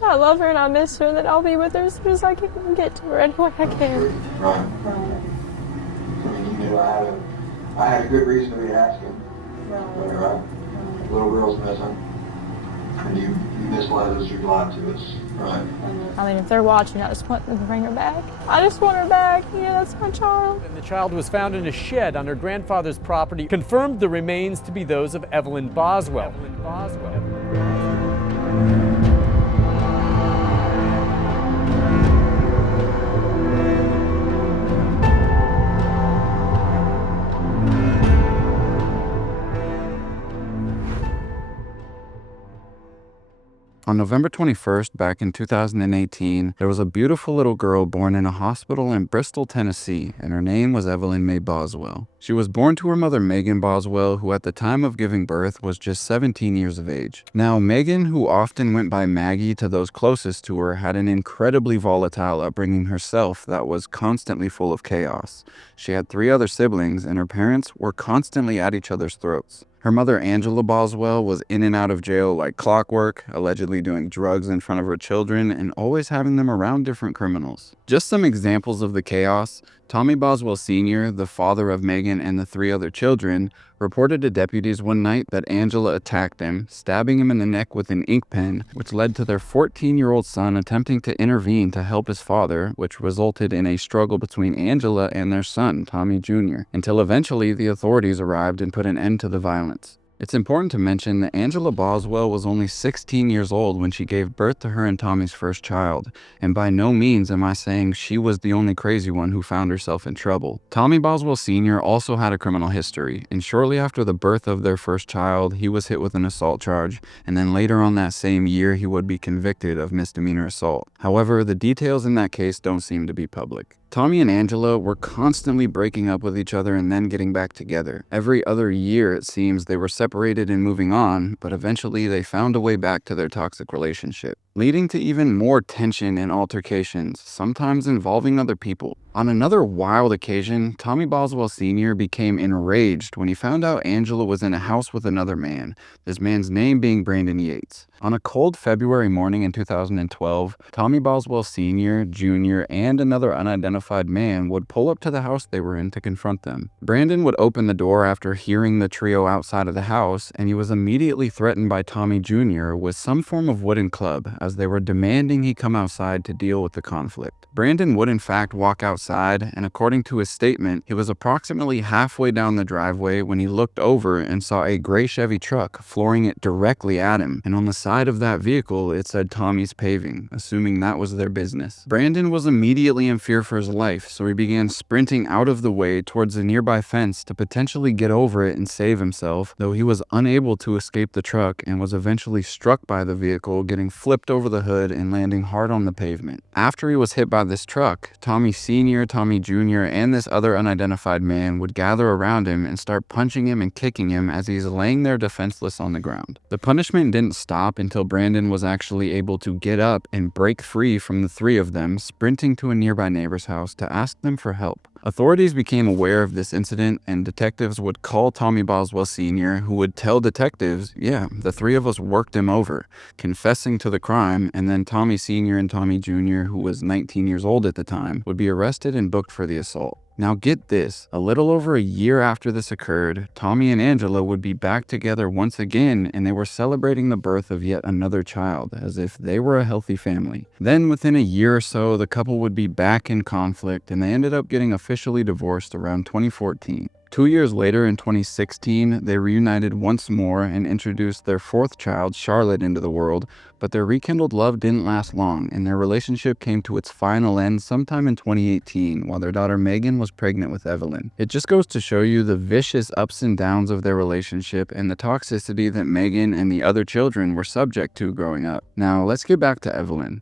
I love her and I miss her, and that I'll be with her as soon as I can get to her any way I can. Right. I mean, you knew I had a good reason to be asking. Right. Little girl's missing. And you misled us, you lied to us. Right. I mean, if they're watching, I just want them to bring her back. I just want her back. Yeah, that's my child. And the child was found in a shed on her grandfather's property, confirmed the remains to be those of Evelyn Boswell. On November 21st, back in 2018, there was a beautiful little girl born in a hospital in Bristol, Tennessee, and her name was Evelyn Mae Boswell. She was born to her mother Megan Boswell, who at the time of giving birth was just 17 years of age. Now, Megan, who often went by Maggie to those closest to her, had an incredibly volatile upbringing herself that was constantly full of chaos. She had 3 other siblings, and her parents were constantly at each other's throats. Her mother, Angela Boswell, was in and out of jail like clockwork, allegedly doing drugs in front of her children and always having them around different criminals. Just some examples of the chaos: Tommy Boswell Sr., the father of Megan and the 3 other children, reported to deputies one night that Angela attacked him, stabbing him in the neck with an ink pen, which led to their 14-year-old son attempting to intervene to help his father, which resulted in a struggle between Angela and their son, Tommy Jr., until eventually the authorities arrived and put an end to the violence. It's important to mention that Angela Boswell was only 16 years old when she gave birth to her and Tommy's first child, and by no means am I saying she was the only crazy one who found herself in trouble. Tommy Boswell Sr. also had a criminal history, and shortly after the birth of their first child, he was hit with an assault charge, and then later on that same year, he would be convicted of misdemeanor assault. However, the details in that case don't seem to be public. Tommy and Angela were constantly breaking up with each other and then getting back together. Every other year, it seems, they were separated and moving on, but eventually they found a way back to their toxic relationship, leading to even more tension and altercations, sometimes involving other people. On another wild occasion, Tommy Boswell Sr. became enraged when he found out Angela was in a house with another man, this man's name being Brandon Yates. On a cold February morning in 2012, Tommy Boswell Sr., Jr., and another unidentified man would pull up to the house they were in to confront them. Brandon would open the door after hearing the trio outside of the house, and he was immediately threatened by Tommy Jr. with some form of wooden club, as they were demanding he come outside to deal with the conflict. Brandon would in fact walk outside, and according to his statement, he was approximately halfway down the driveway when he looked over and saw a gray Chevy truck flooring it directly at him, and on the side of that vehicle it said Tommy's Paving, assuming that was their business. Brandon was immediately in fear for his life, so he began sprinting out of the way towards a nearby fence to potentially get over it and save himself, though he was unable to escape the truck and was eventually struck by the vehicle, getting flipped over the hood and landing hard on the pavement. After he was hit by this truck, Tommy Sr., Tommy Jr., and this other unidentified man would gather around him and start punching him and kicking him as he's laying there defenseless on the ground. The punishment didn't stop until Brandon was actually able to get up and break free from the 3 of them, sprinting to a nearby neighbor's house to ask them for help. Authorities became aware of this incident, and detectives would call Tommy Boswell Sr., who would tell detectives, yeah, the 3 of us worked him over, confessing to the crime, and then Tommy Sr. and Tommy Jr., who was 19 years old at the time, would be arrested and booked for the assault. Now get this, a little over a year after this occurred, Tommy and Angela would be back together once again, and they were celebrating the birth of yet another child, as if they were a healthy family. Then within a year or so, the couple would be back in conflict, and they ended up getting officially divorced around 2014. 2 years later, in 2016, they reunited once more and introduced their 4th child, Charlotte, into the world, but their rekindled love didn't last long, and their relationship came to its final end sometime in 2018, while their daughter Megan was pregnant with Evelyn. It just goes to show you the vicious ups and downs of their relationship and the toxicity that Megan and the other children were subject to growing up. Now, let's get back to Evelyn.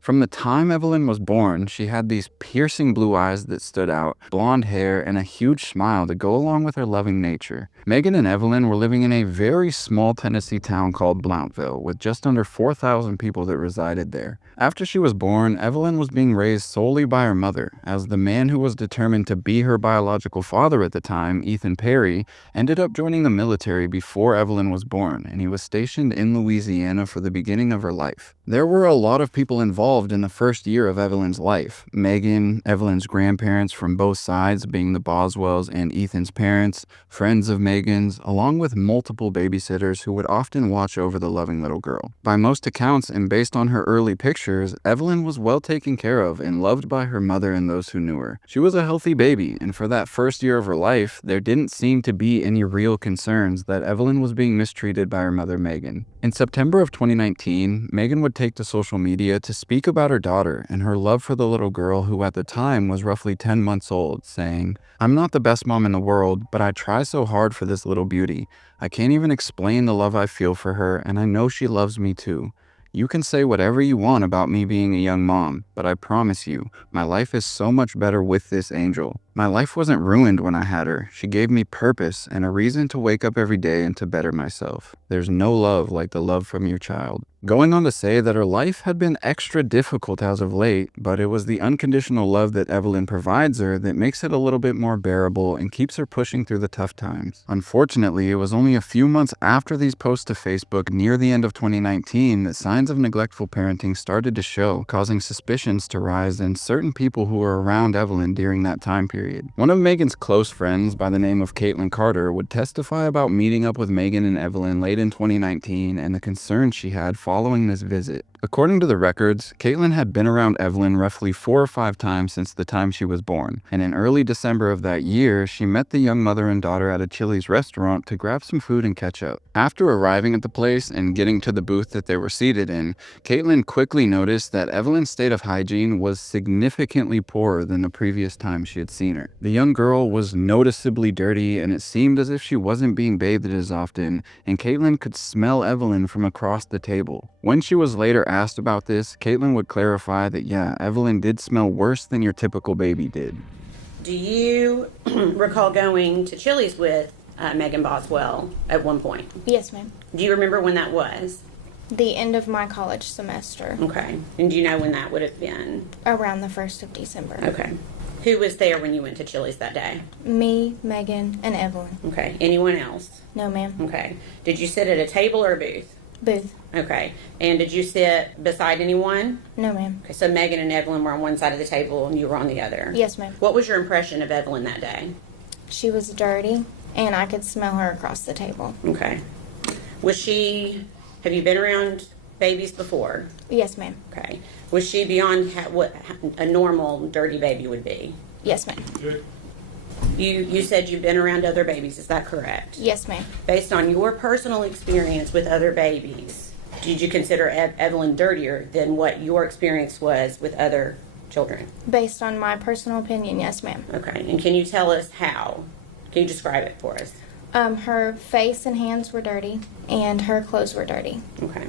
From the time Evelyn was born, she had these piercing blue eyes that stood out, blonde hair, and a huge smile to go along with her loving nature. Megan and Evelyn were living in a very small Tennessee town called Blountville, with just under 4,000 people that resided there. After she was born, Evelyn was being raised solely by her mother, as the man who was determined to be her biological father at the time, Ethan Perry, ended up joining the military before Evelyn was born, and he was stationed in Louisiana for the beginning of her life. There were a lot of people involved in the first year of Evelyn's life. Megan, Evelyn's grandparents from both sides, being the Boswells and Ethan's parents, friends of Megan's, along with multiple babysitters who would often watch over the loving little girl. By most accounts, and based on her early pictures, Evelyn was well taken care of and loved by her mother and those who knew her. She was a healthy baby, and for that first year of her life, there didn't seem to be any real concerns that Evelyn was being mistreated by her mother Megan. In September of 2019, Megan would take to social media to speak about her daughter and her love for the little girl who at the time was roughly 10 months old, saying, "I'm not the best mom in the world, but I try so hard for this little beauty. I can't even explain the love I feel for her, and I know she loves me too. You can say whatever you want about me being a young mom, but I promise you, my life is so much better with this angel. My life wasn't ruined when I had her. She gave me purpose and a reason to wake up every day and to better myself. There's no love like the love from your child." Going on to say that her life had been extra difficult as of late, but it was the unconditional love that Evelyn provides her that makes it a little bit more bearable and keeps her pushing through the tough times. Unfortunately, it was only a few months after these posts to Facebook near the end of 2019 that signs of neglectful parenting started to show, causing suspicions to rise in certain people who were around Evelyn during that time period. One of Megan's close friends by the name of Caitlin Carter would testify about meeting up with Megan and Evelyn late in 2019 and the concerns she had following this visit. According to the records, Caitlin had been around Evelyn roughly 4 or 5 times since the time she was born, and in early December of that year, she met the young mother and daughter at a Chili's restaurant to grab some food and catch up. After arriving at the place and getting to the booth that they were seated in, Caitlin quickly noticed that Evelyn's state of hygiene was significantly poorer than the previous time she had seen her. The young girl was noticeably dirty, and it seemed as if she wasn't being bathed as often, and Caitlin could smell Evelyn from across the table. When she was later asked about this, Caitlin would clarify that yeah, Evelyn did smell worse than your typical baby did. Do you recall going to Chili's with Megan Boswell at one point? Yes, ma'am. Do you remember when that was? The end of my college semester, Okay. And do you know when that would have been? around the 1st of December. Okay. Who was there when you went to Chili's that day? Me, Megan, and Evelyn. Okay. Anyone else? No, ma'am. Okay. Did you sit at a table or a booth? Booth. Okay. And did you sit beside anyone? No, ma'am. Okay. So Megan and Evelyn were on one side of the table and you were on the other? Yes, ma'am. What was your impression of Evelyn that day? She was dirty, and I could smell her across the table. Okay. Have you been around babies before? Yes, ma'am. Okay. Was she beyond what a normal dirty baby would be? Yes, ma'am. You said you've been around other babies, is that correct? Yes, ma'am. Based on your personal experience with other babies, did you consider Evelyn dirtier than what your experience was with other children? Based on my personal opinion, yes, ma'am. Okay. And can you tell us how? Can you describe it for us? Her face and hands were dirty, and her clothes were dirty. Okay.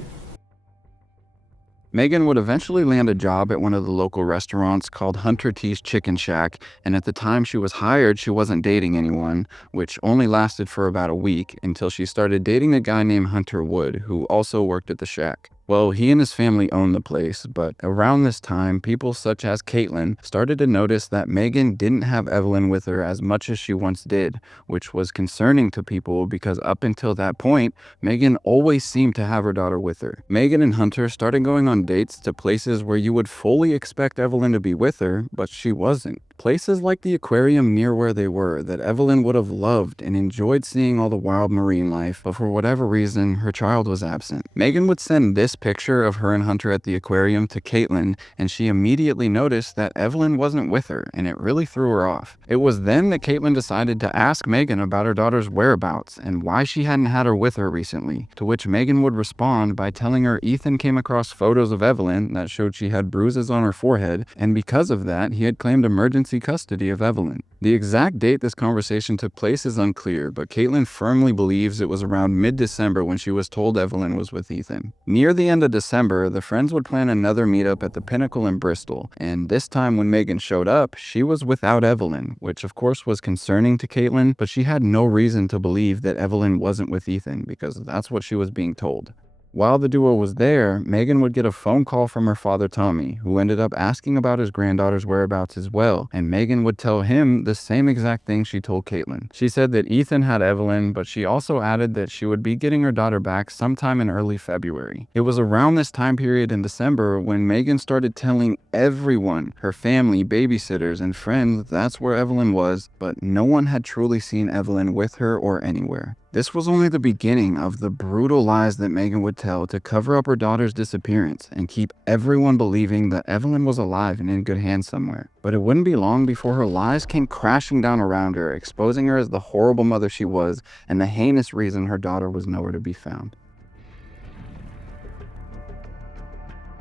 Megan would eventually land a job at one of the local restaurants called Hunter T's Chicken Shack, and at the time she was hired, she wasn't dating anyone, which only lasted for about a week until she started dating a guy named Hunter Wood, who also worked at the shack. Well, he and his family owned the place, but around this time, people such as Caitlin started to notice that Megan didn't have Evelyn with her as much as she once did, which was concerning to people because up until that point, Megan always seemed to have her daughter with her. Megan and Hunter started going on dates to places where you would fully expect Evelyn to be with her, but she wasn't. Places like the aquarium near where they were that Evelyn would have loved and enjoyed seeing all the wild marine life, but for whatever reason, her child was absent. Megan would send this picture of her and Hunter at the aquarium to Caitlin, and she immediately noticed that Evelyn wasn't with her, and it really threw her off. It was then that Caitlin decided to ask Megan about her daughter's whereabouts and why she hadn't had her with her recently, to which Megan would respond by telling her Ethan came across photos of Evelyn that showed she had bruises on her forehead, and because of that, he had claimed emergency emergency custody of Evelyn. The exact date this conversation took place is unclear, but Caitlin firmly believes it was around mid-December when she was told Evelyn was with Ethan. Near the end of December, the friends would plan another meetup at the Pinnacle in Bristol, and this time when Megan showed up, she was without Evelyn, which of course was concerning to Caitlin, but she had no reason to believe that Evelyn wasn't with Ethan because that's what she was being told. While the duo was there, Megan would get a phone call from her father Tommy, who ended up asking about his granddaughter's whereabouts as well, and Megan would tell him the same exact thing she told Caitlin. She said that Ethan had Evelyn, but she also added that she would be getting her daughter back sometime in early February. It was around this time period in December when Megan started telling everyone, her family, babysitters, and friends, that's where Evelyn was, but no one had truly seen Evelyn with her or anywhere. This was only the beginning of the brutal lies that Megan would tell to cover up her daughter's disappearance and keep everyone believing that Evelyn was alive and in good hands somewhere. But it wouldn't be long before her lies came crashing down around her, exposing her as the horrible mother she was and the heinous reason her daughter was nowhere to be found.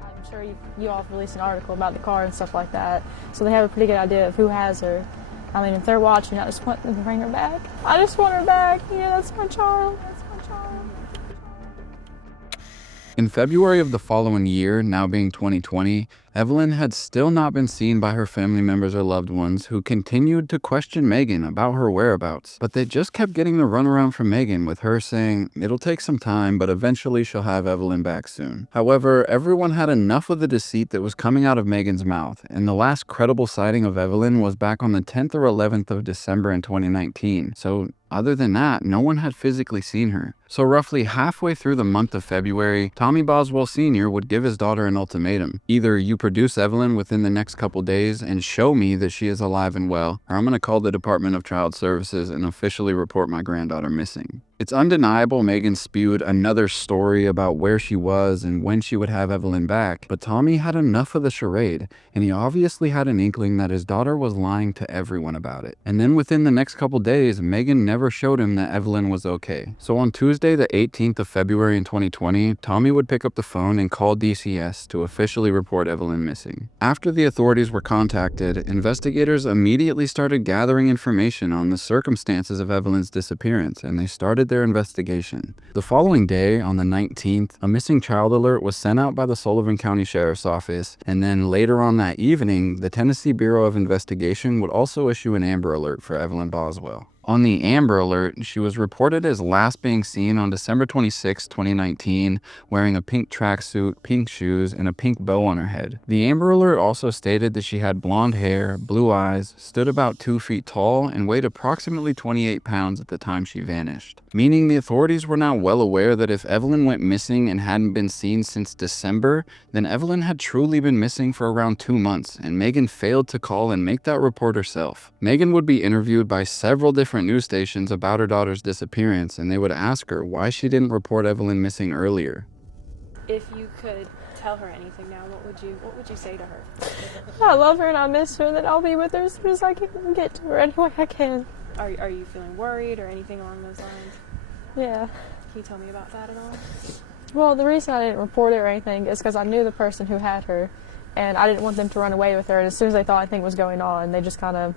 I'm sure you all have released an article about the car and stuff like that, so they have a pretty good idea of who has her. I mean, if they're watching, I just want them to bring her back. I just want her back. Yeah, that's my child. That's my child. In February of the following year, now being 2020, Evelyn had still not been seen by her family members or loved ones, who continued to question Megan about her whereabouts. But they just kept getting the runaround from Megan, with her saying, it'll take some time, but eventually she'll have Evelyn back soon. However, everyone had enough of the deceit that was coming out of Megan's mouth, and the last credible sighting of Evelyn was back on the 10th or 11th of December in 2019. So other than that, no one had physically seen her. So roughly halfway through the month of February, Tommy Boswell Sr. would give his daughter an ultimatum. Either you produce Evelyn within the next couple days and show me that she is alive and well, or I'm going to call the Department of Child Services and officially report my granddaughter missing. It's undeniable Megan spewed another story about where she was and when she would have Evelyn back, but Tommy had enough of the charade, and he obviously had an inkling that his daughter was lying to everyone about it. And then within the next couple days, Megan never showed him that Evelyn was okay. So on Tuesday, the 18th of February in 2020, Tommy would pick up the phone and call DCS to officially report Evelyn missing. After the authorities were contacted, investigators immediately started gathering information on the circumstances of Evelyn's disappearance, and they started their investigation. The following day, on the 19th, a missing child alert was sent out by the Sullivan County Sheriff's Office, and then later on that evening, the Tennessee Bureau of Investigation would also issue an Amber Alert for Evelyn Boswell. On the Amber Alert, she was reported as last being seen on December 26, 2019, wearing a pink tracksuit, pink shoes, and a pink bow on her head. The Amber Alert also stated that she had blonde hair, blue eyes, stood about 2 feet tall, and weighed approximately 28 pounds at the time she vanished. Meaning the authorities were now well aware that if Evelyn went missing and hadn't been seen since December, then Evelyn had truly been missing for around 2 months, and Megan failed to call and make that report herself. Megan would be interviewed by several different news stations about her daughter's disappearance, and they would ask her why she didn't report Evelyn missing earlier. If you could tell her anything now, what would you say to her? I love her and I miss her, that I'll be with her as soon as I can get to her any way I can. Are you feeling worried or anything along those lines? Yeah. Can you tell me about that at all? Well, the reason I didn't report it or anything is because I knew the person who had her, and I didn't want them to run away with her. And as soon as they thought anything was going on, they just kind of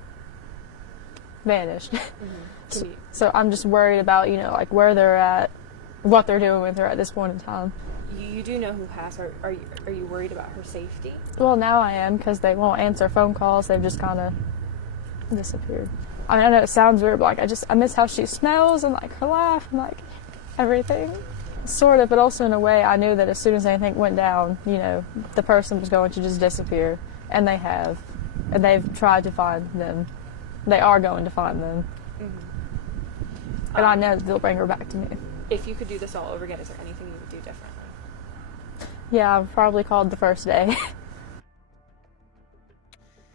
vanished. Mm-hmm. So I'm just worried about, like where they're at, what they're doing with her at this point in time. You do know who has her. Are you worried about her safety? Well, now I am, because they won't answer phone calls. They've just kind of disappeared. I mean, I know it sounds weird, but I miss how she smells and like her laugh and like everything. Sort of, but also in a way I knew that as soon as anything went down, the person was going to just disappear. And they have. And they've tried to find them. They are going to find them. Mm-hmm. And I know that they'll bring her back to me. If you could do this all over again, is there anything you would do differently? Yeah, I've probably called the first day.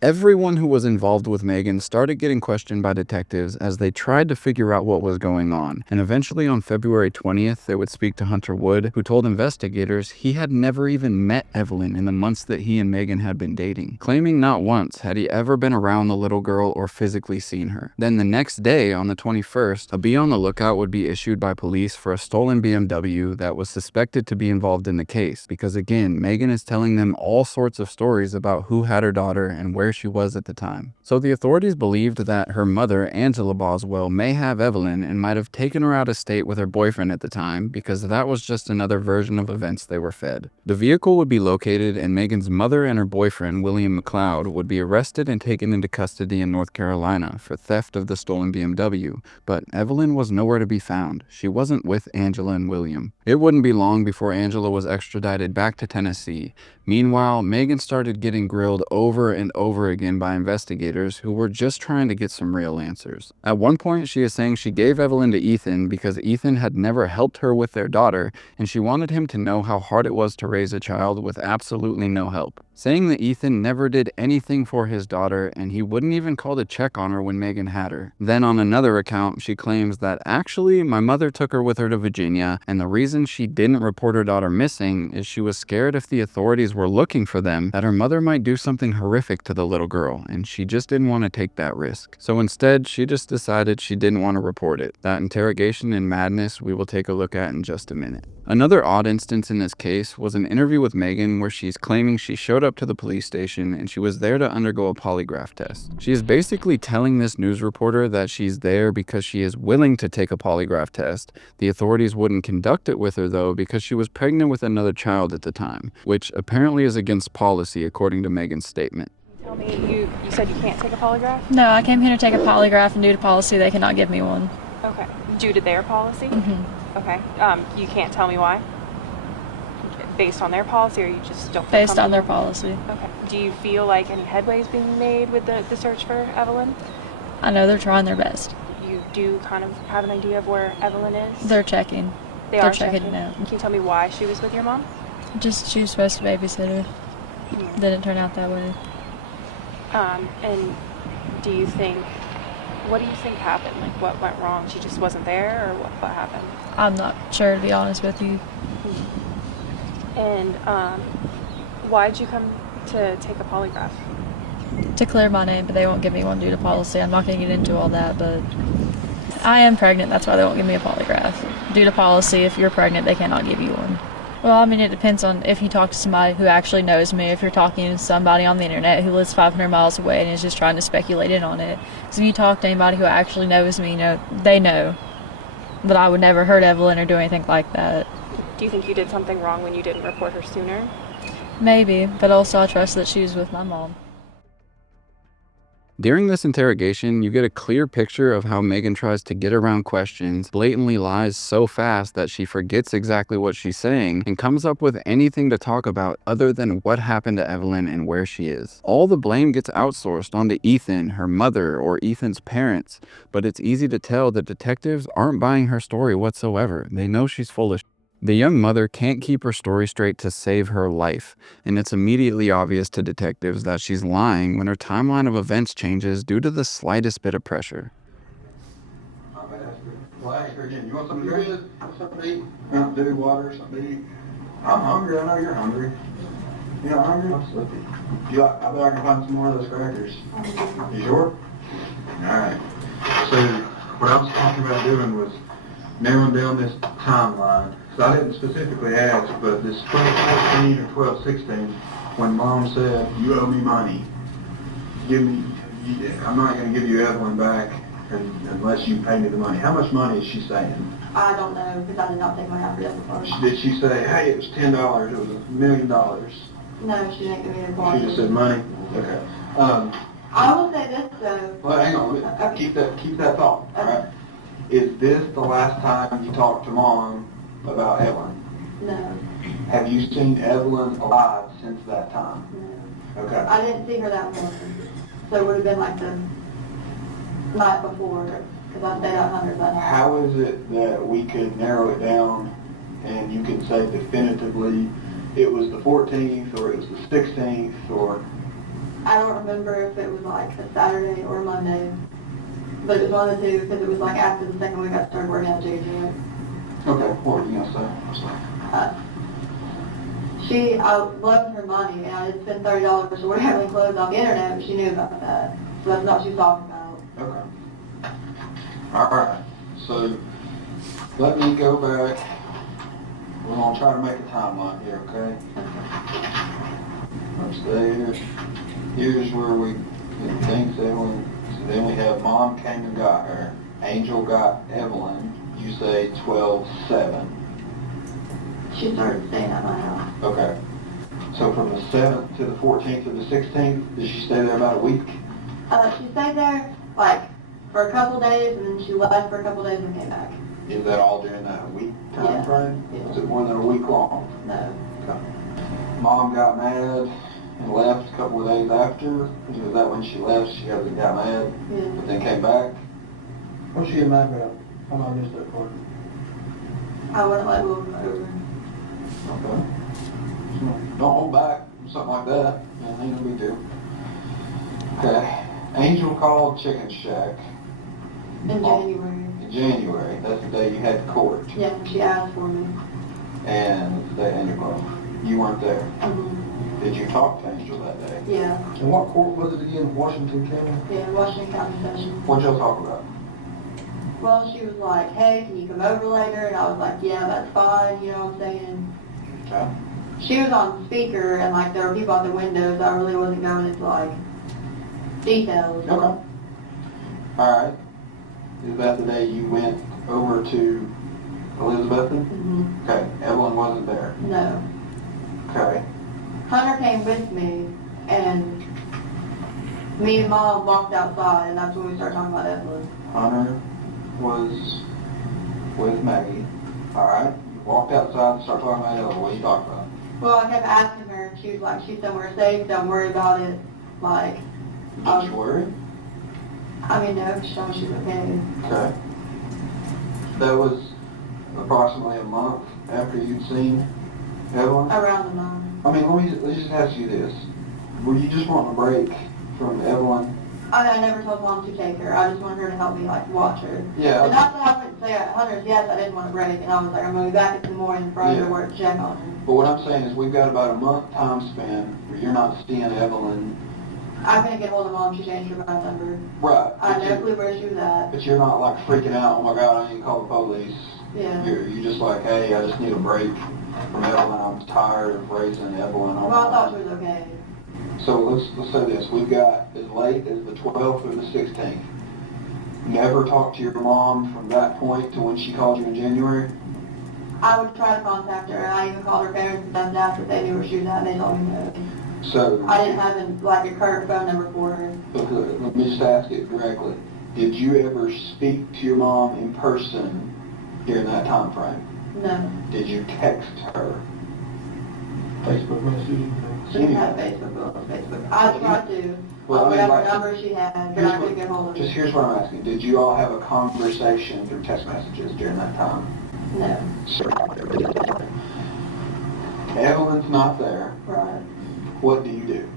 Everyone who was involved with Megan started getting questioned by detectives as they tried to figure out what was going on. And eventually on February 20th, they would speak to Hunter Wood, who told investigators he had never even met Evelyn in the months that he and Megan had been dating, claiming not once had he ever been around the little girl or physically seen her. Then the next day, on the 21st, a be on the lookout would be issued by police for a stolen BMW that was suspected to be involved in the case, because again, Megan is telling them all sorts of stories about who had her daughter and where she was at the time. So the authorities believed that her mother, Angela Boswell, may have Evelyn and might have taken her out of state with her boyfriend at the time, because that was just another version of events they were fed. The vehicle would be located, and Megan's mother and her boyfriend, William McLeod, would be arrested and taken into custody in North Carolina for theft of the stolen BMW, but Evelyn was nowhere to be found. She wasn't with Angela and William. It wouldn't be long before Angela was extradited back to Tennessee. Meanwhile, Megan started getting grilled over and over again by investigators who were just trying to get some real answers. At one point, she is saying she gave Evelyn to Ethan because Ethan had never helped her with their daughter, and she wanted him to know how hard it was to raise a child with absolutely no help. Saying that Ethan never did anything for his daughter, and he wouldn't even call to check on her when Megan had her. Then on another account, she claims that actually my mother took her with her to Virginia, and the reason she didn't report her daughter missing is she was scared if the authorities were looking for them that her mother might do something horrific to the little girl, and she just didn't want to take that risk. So instead, she just decided she didn't want to report it. That interrogation and madness we will take a look at in just a minute. Another odd instance in this case was an interview with Megan where she's claiming she showed up to the police station and she was there to undergo a polygraph test. She is basically telling this news reporter that she's there because she is willing to take a polygraph test. The authorities wouldn't conduct it with her though because she was pregnant with another child at the time, which apparently is against policy according to Megan's statement. Tell me, you said you can't take a polygraph? No, I came here to take a polygraph, and due to policy, they cannot give me one. Okay. Due to their policy? Mm-hmm. Okay. You can't tell me why? Based on their policy, or you just don't feel Based on their comfortable? policy. Okay. Do you feel like any headway is being made with the search for Evelyn? I know they're trying their best. You do kind of have an idea of where Evelyn is? They're checking. They're checking checking. now. Can you tell me why she was with your mom? Just she was supposed to babysit her. Didn't turn out that way. And what do you think happened? Like, what went wrong? She just wasn't there, or what happened? I'm not sure, to be honest with you. And why'd you come to take a polygraph? To clear my name, but they won't give me one due to policy. I'm not going to get into all that, but I am pregnant. That's why they won't give me a polygraph. Due to policy, if you're pregnant, they cannot give you one. Well, I mean, it depends on if you talk to somebody who actually knows me. If you're talking to somebody on the internet who lives 500 miles away and is just trying to speculate in on it. So if you talk to anybody who actually knows me, they know that I would never hurt Evelyn or do anything like that. Do you think you did something wrong when you didn't report her sooner? Maybe, but also I trust that she was with my mom. During this interrogation, you get a clear picture of how Megan tries to get around questions, blatantly lies so fast that she forgets exactly what she's saying, and comes up with anything to talk about other than what happened to Evelyn and where she is. All the blame gets outsourced onto Ethan, her mother, or Ethan's parents, but it's easy to tell that detectives aren't buying her story whatsoever. They know she's full of shit. The young mother can't keep her story straight to save her life, and it's immediately obvious to detectives that she's lying when her timeline of events changes due to the slightest bit of pressure. Well, ask her again. You want something to drink? Something to eat? Mountain Dew, water, something to eat? I'm hungry. I know you're hungry. You not hungry? I'm sleepy. I bet I can find some more of those crackers. You sure? Alright. So, what I was talking about doing was narrowing down this timeline. So I didn't specifically ask, but this 12:14 or 12:16, when Mom said, "You owe me money, I'm not going to give you Evelyn back unless you pay me the money." How much money is she saying? I don't know, because I did not take my half of Did she say, "Hey, it was $10, it was $1 million"? No, she didn't give me a call. She just said money? Okay. I will say this though. Well, hang on, Okay. keep that thought, all right? Is this the last time you talked to Mom about Evelyn? No, Have you seen Evelyn alive since that time? no. Okay. I didn't see her that morning. So it would have been like the night before, because I stayed out hungry that night. How is it that we could narrow it down and you can say definitively it was the 14th or it was the 16th or? I don't remember if it was like a Saturday or Monday, but it was one of the two, because it was like after the second week I started working at JJ. Okay, what were you going to say? I'm sorry. I loved her money, and I did spend $30 for ordering clothes off the internet, but she knew about that. So that's not what she was talking about. Okay. All right. So let me go back. We're going to try to make a timeline here, okay? Let's stay here. Here's where we And things Evelyn, so then we have Mom came and got her. Angel got Evelyn. You say 12/7. She started staying at my house. Okay. So from the 7th to the 14th or the 16th, did she stay there about a week? She stayed there, like, for a couple days, and then she left for a couple days and came back. Is that all during that week time Yeah. frame? Yeah. Is it more than a week long? No. Okay. Mom got mad and left a couple of days after. Was that when she left? She got mad, Yeah. but then came back? What's she mad about? I might miss that part. I wouldn't let Will come over. Okay. Don't hold back, something like that. Yeah, ain't no big deal. Okay. Angel called Chicken Shack In January. in January. That's the day you had court. Yeah, she asked for me. And the day ended well. You weren't there. Mm-hmm. Did you talk to Angel that day? Yeah. And what court was it again? Washington County? Yeah, Washington County Session. What'd y'all talk about? Well, she was like, hey, can you come over later? And I was like, yeah, that's fine, you know what I'm saying? Okay. She was on speaker, and like there were people out the windows. I really wasn't going into like details. Okay. Alright. Is that the day you went over to Elizabethton? Mm-hmm. Okay. Evelyn wasn't there. No. Okay. Hunter came with me, and me and Mom walked outside, and that's when we started talking about Evelyn. Hunter was with Maggie. Alright. You walked outside and started talking about Evelyn. What did you talk about? Well, I kept asking her, and she was like, she's somewhere safe, don't worry about it. Like, Did you worry? I mean, no, she told me she's okay. Okay. That was approximately a month after you'd seen Evelyn? Around the month. I mean, let me just ask you this. Were you just wanting a break from Evelyn? I never told Mom to take her. I just wanted her to help me, like, watch her. Yeah. But not that I wouldn't say at Hunter's, yes, I didn't want a break, and I was like, I'm going to be back in the morning for her to work to check on her. But what I'm saying is we've got about a month time span where you're not seeing Evelyn. I couldn't get hold of Mom. She changed her phone number. Right. I had no clue where she was at. But you're not like freaking out, oh my God, I need to call the police. Yeah. You're just like, hey, I just need a break from Evelyn. I'm tired of raising Evelyn. Well, I thought she was okay. So let's say this. We've got as late as the 12th or the 16th. Never talked to your mom from that point to when she called you in January? I would try to contact her, and I even called her parents and stuff after they knew where she was at, and they told me no. So I didn't have like a current phone number for her. let me just ask it directly. Did you ever speak to your mom in person during that time frame? No. Did you text her? Facebook message? She didn't have Facebook. I tried to. Well, I mean, whatever like, number she had, but I couldn't get hold of Just her. here's what I'm asking. Did you all have a conversation through text messages during that time? No. Evelyn's not there. Right. What do you do?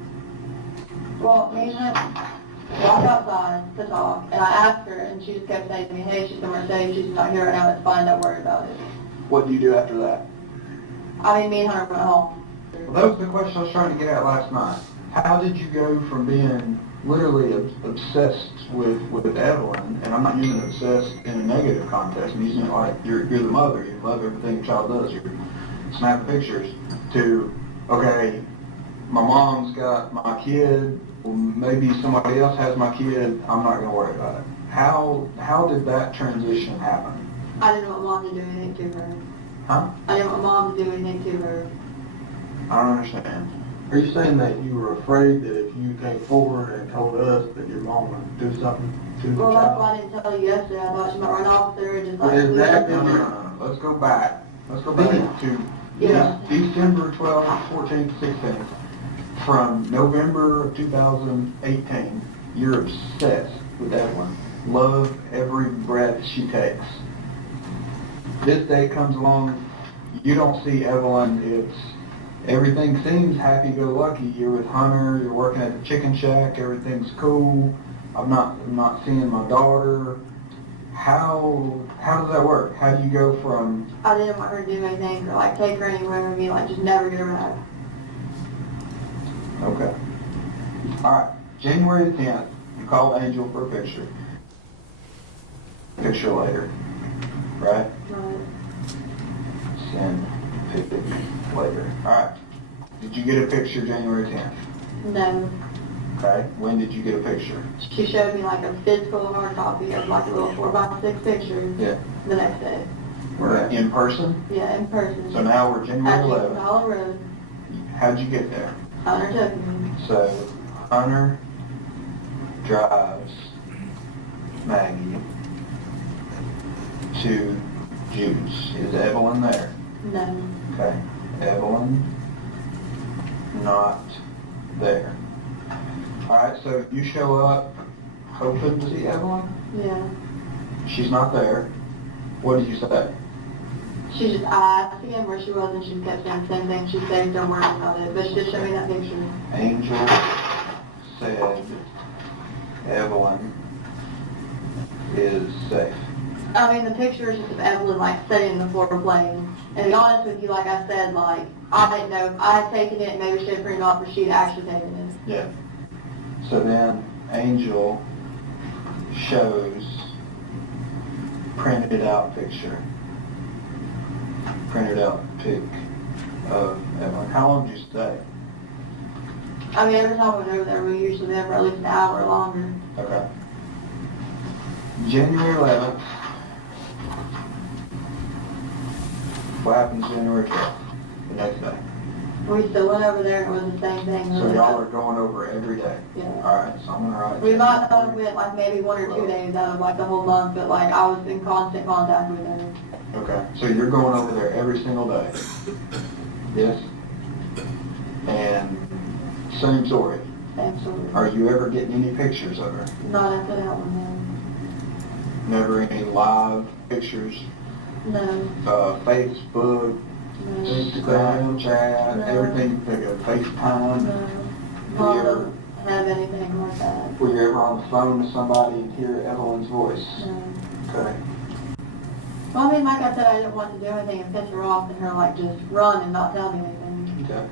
Well, me and her walked outside to talk, and I asked her, and she just kept saying to me, hey, she's somewhere safe, she's not here right now, it's fine, don't worry about it. What do you do after that? I mean, me and Hunter went home. Well, that was the question I was trying to get at last night. How did you go from being literally obsessed with Evelyn, and I'm not using obsessed in a negative context, I'm using it like you're the mother, you love everything your child does, you're snapping pictures, to, okay, my mom's got my kid, well, maybe somebody else has my kid, I'm not going to worry about it. How did that transition happen? I didn't want Mom to do anything to her. Huh? I didn't want Mom to do anything to her. I don't understand. Are you saying that you were afraid that if you came forward and told us that your mom would do something to the Well, that's child? why I didn't tell you yesterday. I thought she might run off there and just like... Exactly. No. Let's go back. Let's go back to Yeah. December 12th, 14th, 16th. From November of 2018, you're obsessed with Evelyn. Love every breath she takes. This day comes along, you don't see Evelyn, everything seems happy-go-lucky. You're with Hunter, you're working at the chicken shack, everything's cool. I'm not seeing my daughter. How does that work? How do you go from... I didn't want her to do anything or like take her anywhere with me, like just never get her back. Okay. Alright, January 10th, you called Angel for a picture. Picture later, right? Right. Send picture later. Alright. Did you get a picture January 10th? No. Okay, when did you get a picture? She showed me like a physical hard copy of like a little 4x6 picture Yeah. the next day. In person? Yeah, in person. So now we're January At 11th. Hollow Road. How'd you get there? Hunter took me. So Hunter drives Maggie to Jude's. Is Evelyn there? No. Okay. Evelyn not there. Alright, so you show up hoping to see Evelyn? Yeah. She's not there. What did you say? She just, I asked again where she was and she kept saying the same thing. She said, don't worry about it. But she just showed me that picture. Angel said Evelyn is safe. I mean, the picture is just of Evelyn, like, sitting in the floor playing. And to be honest with you, like I said, like, I didn't know if I had taken it and maybe she had printed it off or she had actually taken it. Yeah. So then Angel shows printed out picture. Printed out pic of Evelyn. How long did you stay? I mean, every time we went over there, we were usually there for at least an hour or longer. Okay. January 11th. What happens January 12th? The next day. We still went over there and it was the same thing. So y'all are going over every day? Yeah. Alright, so I'm gonna write. We might not have went like maybe 1 or 2 days out of like the whole month, but like I was in constant contact with her. Okay, so you're going over there every single day? Yes? And same story? Same story. Are you ever getting any pictures of her? Not after that one, Never any live pictures? no. Facebook, No. Instagram, chat, No. everything, like a FaceTime? No. Were you Mom ever, doesn't have anything like that. were you ever on the phone with somebody and hear Evelyn's voice? No. Okay. Well, I mean, like I said, I didn't want to do anything and piss her off and her like just run and not tell me anything. Okay.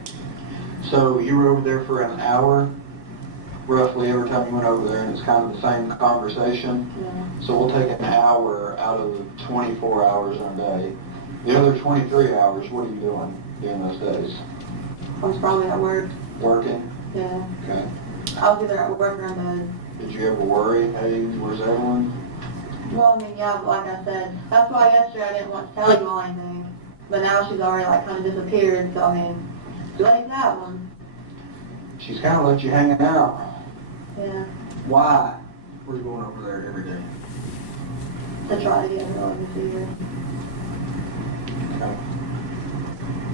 So you were over there for an hour, roughly every time you went over there, and it's kind of the same conversation. Yeah. So we'll take an hour out of the 24 hours in a day. The other 23 hours, what are you doing during those days? I was probably at work. Working? Yeah. Okay. I was either at work or in bed. Did you ever worry, hey, where's Evelyn? Well, I mean, yeah, but like I said, that's why yesterday I didn't want to tell you all anything. But now she's already like kind of disappeared, so I mean, too late for that one. She's kind of let you hanging out. Yeah. Why? We're going over there every day. To try to get her on the fever. Okay.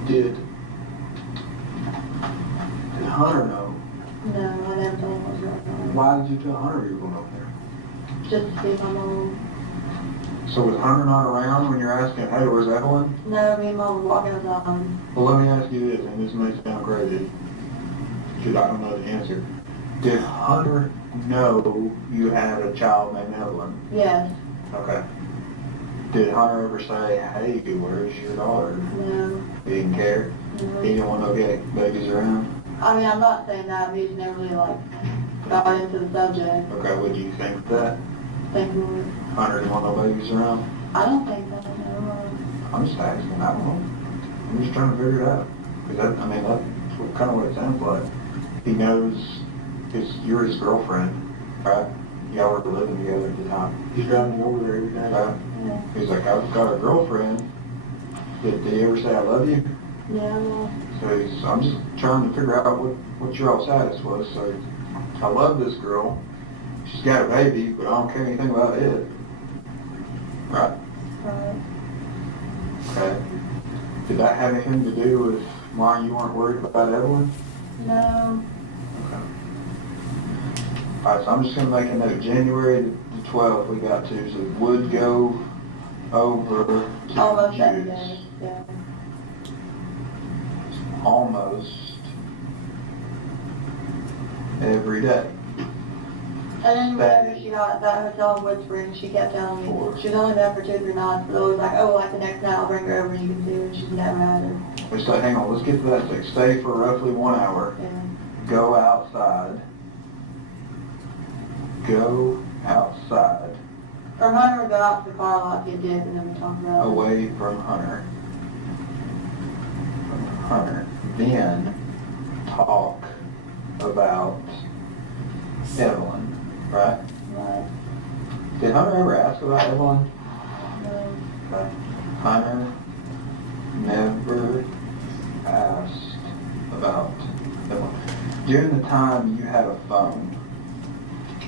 Did Hunter know? No, I never told him what was going on. Why did you tell Hunter you were going over there? Just to see if my mom. So was Hunter not around when you're asking, hey, where's Evelyn? No, me and mom were walking outside. Well, let me ask you this, and this may sound crazy, because I don't know the answer. Did Hunter know you had a child named Evelyn? Yes. Okay. Did Hunter ever say, hey, where's your daughter? No. He didn't care? No. He didn't want no babies around? I mean, I'm not saying that. We just never really like got into the subject. Okay, what do you think of that? Think we were. Hunter didn't want no babies around? I don't think that. No. I'm just asking, I don't know. I'm just trying to figure it out. Because I mean, that's kind of what it sounds like. He knows you're his girlfriend, right? Y'all were living together at the time. He's driving you over there every day, right? Yeah. He's like, I've got a girlfriend. Did he ever say I love you? Yeah, well. So I'm just trying to figure out what your all status was. So I love this girl. She's got a baby, but I don't care anything about it. Right? Right. Okay. Did that have anything to do with why you weren't worried about Evelyn? No. Okay. Alright, so I'm just going to make a note. January the 12th we got to, so would go over to Almost every Jude's. day. Yeah. Almost every day. And then whenever she got at that hotel in Wood Springs, she kept telling me she was only there for 2 or 3 nights, but always like, oh, like the next night I'll bring her over and you can see her, and she's never had her. Let's say, hang on, let's get to that thing. Stay for roughly 1 hour. Yeah. Go outside. Go outside. Or Hunter would go out to the car lot, get dip, and then we talk about it. Away from Hunter. Then talk about Evelyn, right? Right. Did Hunter ever ask about Evelyn? No. Okay. Hunter never asked about Evelyn. During the time you had a phone,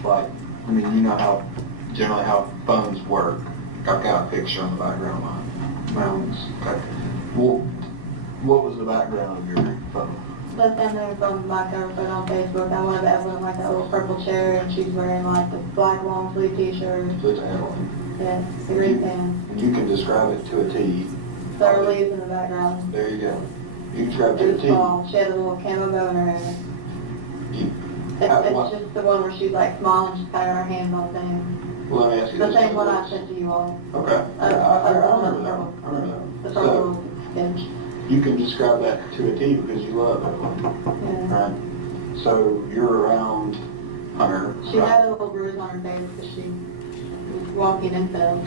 like, I mean, you know how, generally how phones work. I've got a picture on the background of mine. Mountains. Okay. Well, what was the background of your phone? But then there was on my cover photo on Facebook, I wanted Evelyn like that little purple chair, and she's wearing like the black long sleeve t-shirt. So it's Evelyn. Yeah, the green pants. And you can describe it to a T. There were leaves in the background. There you go. You can describe it It to a was T. fall. She had a little camo bow in her hair. It's just the one where she's like smiling, she's patting her hands on things. Well, let me ask you The this. same one I sent to you all. Okay. I remember that one. I remember that one. The So, purple sketch. you can describe that to a T because you love it. Yeah. Right? So, you're around Hunter. She right? had a little bruise on her face because she was walking and fell.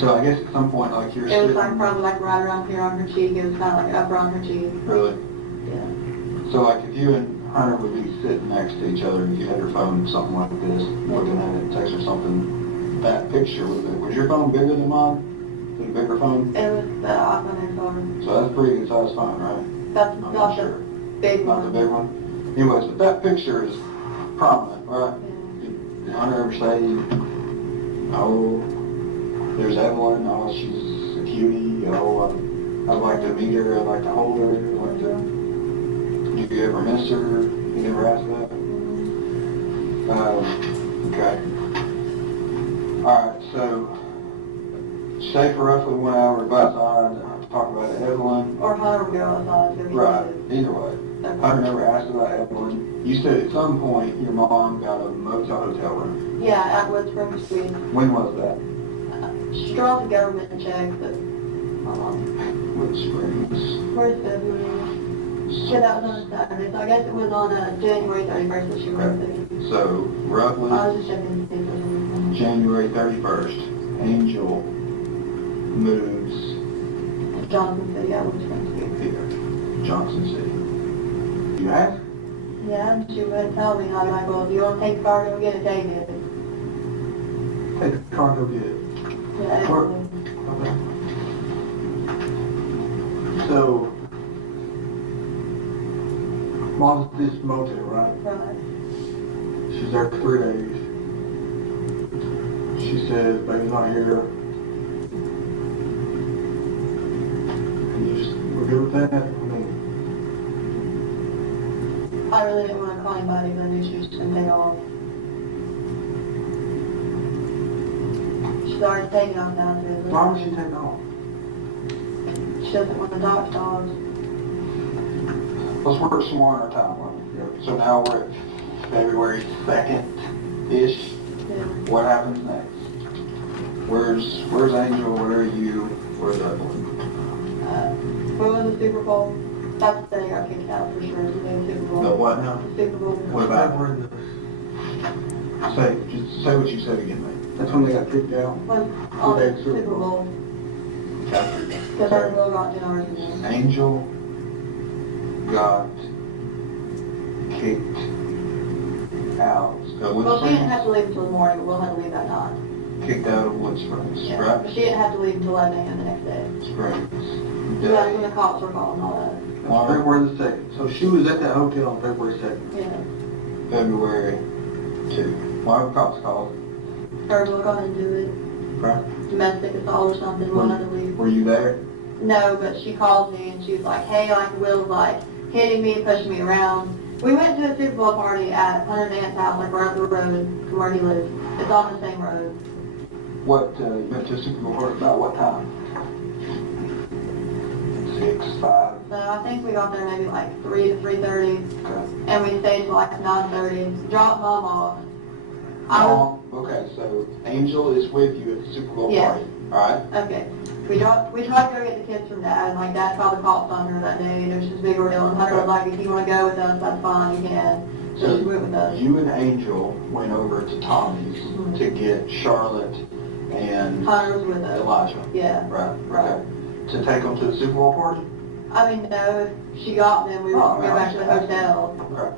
So, I guess at some point, like you're It was sitting... like probably like right around here on her cheek. It was kind of like up around her cheek. Really? Yeah. So, like if you and Hunter would be sitting next to each other and you had your phone something like this, looking at it, text or something, that picture, was your phone bigger than mine? Was it a bigger phone? It was the iPhone phone. So that's a pretty good size phone, right? That's I'm not not the sure. big Not one. the big one? Anyways, but that picture is prominent, right? Did Hunter ever say, oh, there's Evelyn, oh, she's a cutie, oh, I'd like to meet her, I'd like to hold her, I'd like to... Did you ever miss her? You never asked that? Okay. Alright, so stay for roughly 1 hour by side, talk about Evelyn. Or Hunter would go outside. Right, either way. Hunter never asked about Evelyn. You said at some point your mom got a motel hotel room. Yeah, at Wood Spring Street. When was that? She draws a government check, but my mom. Wood Springs. Where's February? Yeah, that was on a Saturday, so I guess it was on January 31st that she wrote it. So roughly I was just checking to see if there was anything. January 31st, Angel moves Johnson City, at Wood Spring Street. here, Johnson City. You asked? Yeah, and she wouldn't tell me. I'm like, well, if you want to take the car, go get it, take it. Take the car, go get it. Yeah, Or- absolutely. Okay. So, mom's at this motel, right? Right. She's there for 3 days. She says, baby's not here. And you just, we're good with that? I mean, I really didn't want to call anybody because I knew she was going to take off. She's already taken off now, too. why would she take off? She doesn't want to adopt dogs. Let's work some more on our timeline. So now we're at February 2nd-ish. Yeah. What happens next? Where's Angel? Where are you? Where's Evelyn? We won the Super Bowl. That's the day I got kicked out for sure. The Super Bowl. The what now? The Super Bowl. What about? Just say what you said again, mate. That's when they got kicked out? Was on the Super Bowl. Because our girl got 10 hours in there. Angel got kicked out. Well, she didn't have to leave until the morning, but we'll have to leave that night. Kicked out of Wood Springs, Yeah. right? But she didn't have to leave until 11 a.m. the next day. Springs. So that's when the cops were calling all that. February the 2nd. So she was at that hotel on February 2nd. Yeah. February 2. Why were the cops called? Her will go and do it. Right. Domestic assault or something, we'll have to leave. Were you there? No, but she called me and she was like, hey, like Will's like hitting me, pushing me around. We went to a Super Bowl party at Hunter Nant's house, like right up the road from where he lives. It's on the same road. What, you went to a Super Bowl party about what time? 6, 5? So I think we got there maybe like 3 to 3:30, and we stayed till like 9:30. Dropped mom off. Okay, so Angel is with you at the Super Bowl Yeah. party, alright? Okay. We tried to go get the kids from Dad, and like Dad called the cops on her that day, and it was just a big ordeal. And Hunter was like, if you want to go with us, that's fine, you can. So she went with us. You and Angel went over to Tommy's to get Charlotte and Hunter was with us. Elijah. Yeah. Right, okay. To take them to the Super Bowl party? I mean, no, if she got them, we were going to go back to the hotel. Okay.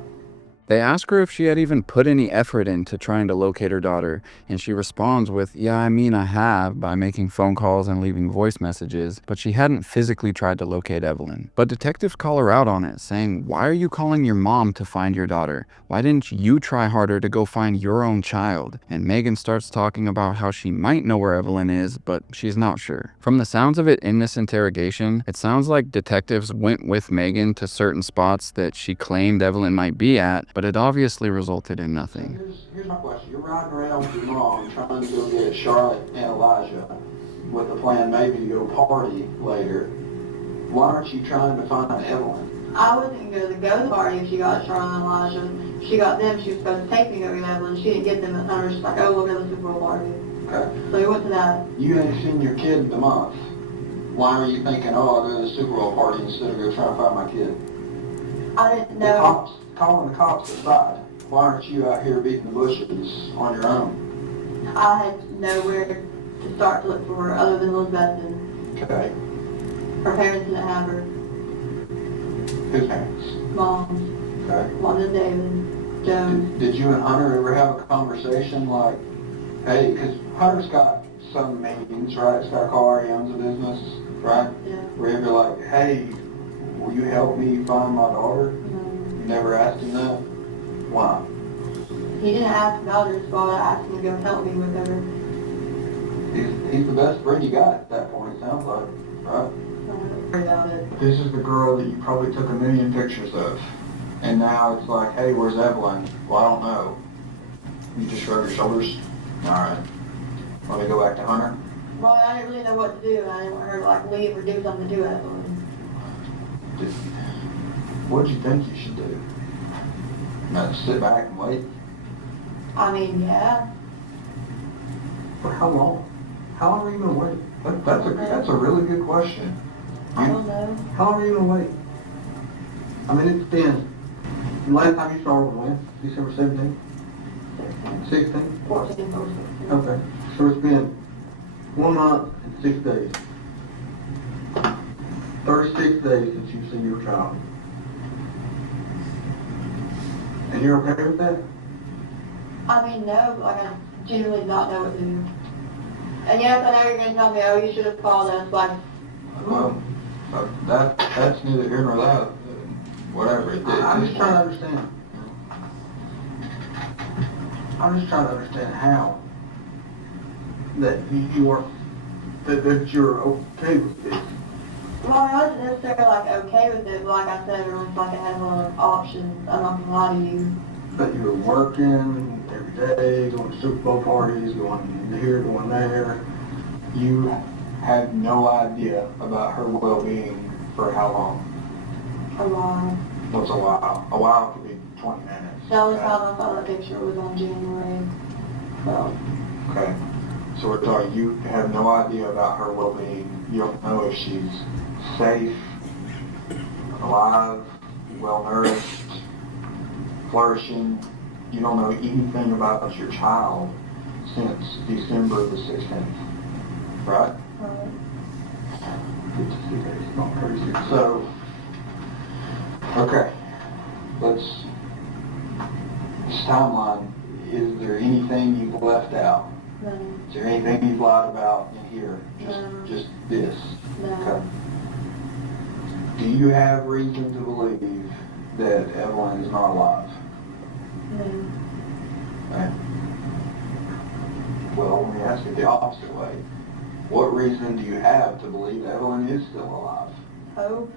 They ask her if she had even put any effort into trying to locate her daughter, and she responds with, "Yeah, I mean I have, by making phone calls and leaving voice messages, but she hadn't physically tried to locate Evelyn." But detectives call her out on it, saying, "Why are you calling your mom to find your daughter? Why didn't you try harder to go find your own child?" And Megan starts talking about how she might know where Evelyn is, but she's not sure. From the sounds of it in this interrogation, it sounds like detectives went with Megan to certain spots that she claimed Evelyn might be at, but it obviously resulted in nothing. Here's my question. You're riding around with your mom trying to go get Charlotte and Elijah with the plan maybe to go party later. Why aren't you trying to find Evelyn? I wasn't going to go to the party if she got Charlotte and Elijah. She got them, she was supposed to take me to go get Evelyn. She didn't get them at Hunter. She's like, oh, we'll go to the Super Bowl party. Okay. So we went to that. You ain't seen your kid in a month. Why are you thinking, oh, I'll go to the Super Bowl party instead of go try to find my kid? I didn't The know. cops, calling the cops aside, why aren't you out here beating the bushes on your own? I had nowhere to start to look for her other than Elizabeth. Okay. Her parents didn't have her. Whose parents? Mom's. Okay. One and David. Jones. Did you and Hunter ever have a conversation like, hey, because Hunter's got some meetings, right? He's got a car, he owns a business, right? Yeah. Where you're like, hey, will you help me find my daughter? No. You never asked him that? Why? He didn't ask about her, so I asked him to go help me with her. He's the best friend you got at that point, it sounds like, right? About it. This is the girl that you probably took a million pictures of. And now it's like, hey, where's Evelyn? Well, I don't know. You just shrug your shoulders? Alright. Want to go back to Hunter? Well, I didn't really know what to do, and I didn't want her to like leave or do something to do it. What do you think you should do? Not sit back and wait? I mean, yeah. For how long? How long are you going to wait? That's a really good question. I don't know. How long are you going to wait? I mean, it depends. The last time you saw her was when? December 17th? 16th? 14, 14. Okay. So it's been 1 month and 6 days. 36 days since you've seen your child. And you're okay with that? I mean, no, but like I genuinely not know what to do. And yes, I know you're going to tell me, oh, you should have called us, like, That's neither here nor there. Whatever. I'm just trying to understand. I'm just trying to understand how that you're okay with this. well, I wasn't necessarily like okay with it, but like I said, it was like I had a lot of options. I'm not going to lie to you. But you're working every day, going to Super Bowl parties, going here, going there. You had no idea about her well-being for how long? A while. What's a while? A while could be 20 minutes. The only time I saw that picture was on January 12th. Okay. So we're talking, you have no idea about her well-being. You don't know if she's safe, alive, well-nourished, flourishing. You don't know anything about your child since December the 16th, right? Right. 52 days, not 36. So, okay, this timeline, is there anything you've left out? No. Is there anything you've lied about in here? No. Just this? No. Okay. Do you have reason to believe that Evelyn is not alive? No. Okay. Well, let me ask it the opposite way. What reason do you have to believe Evelyn is still alive? Hope.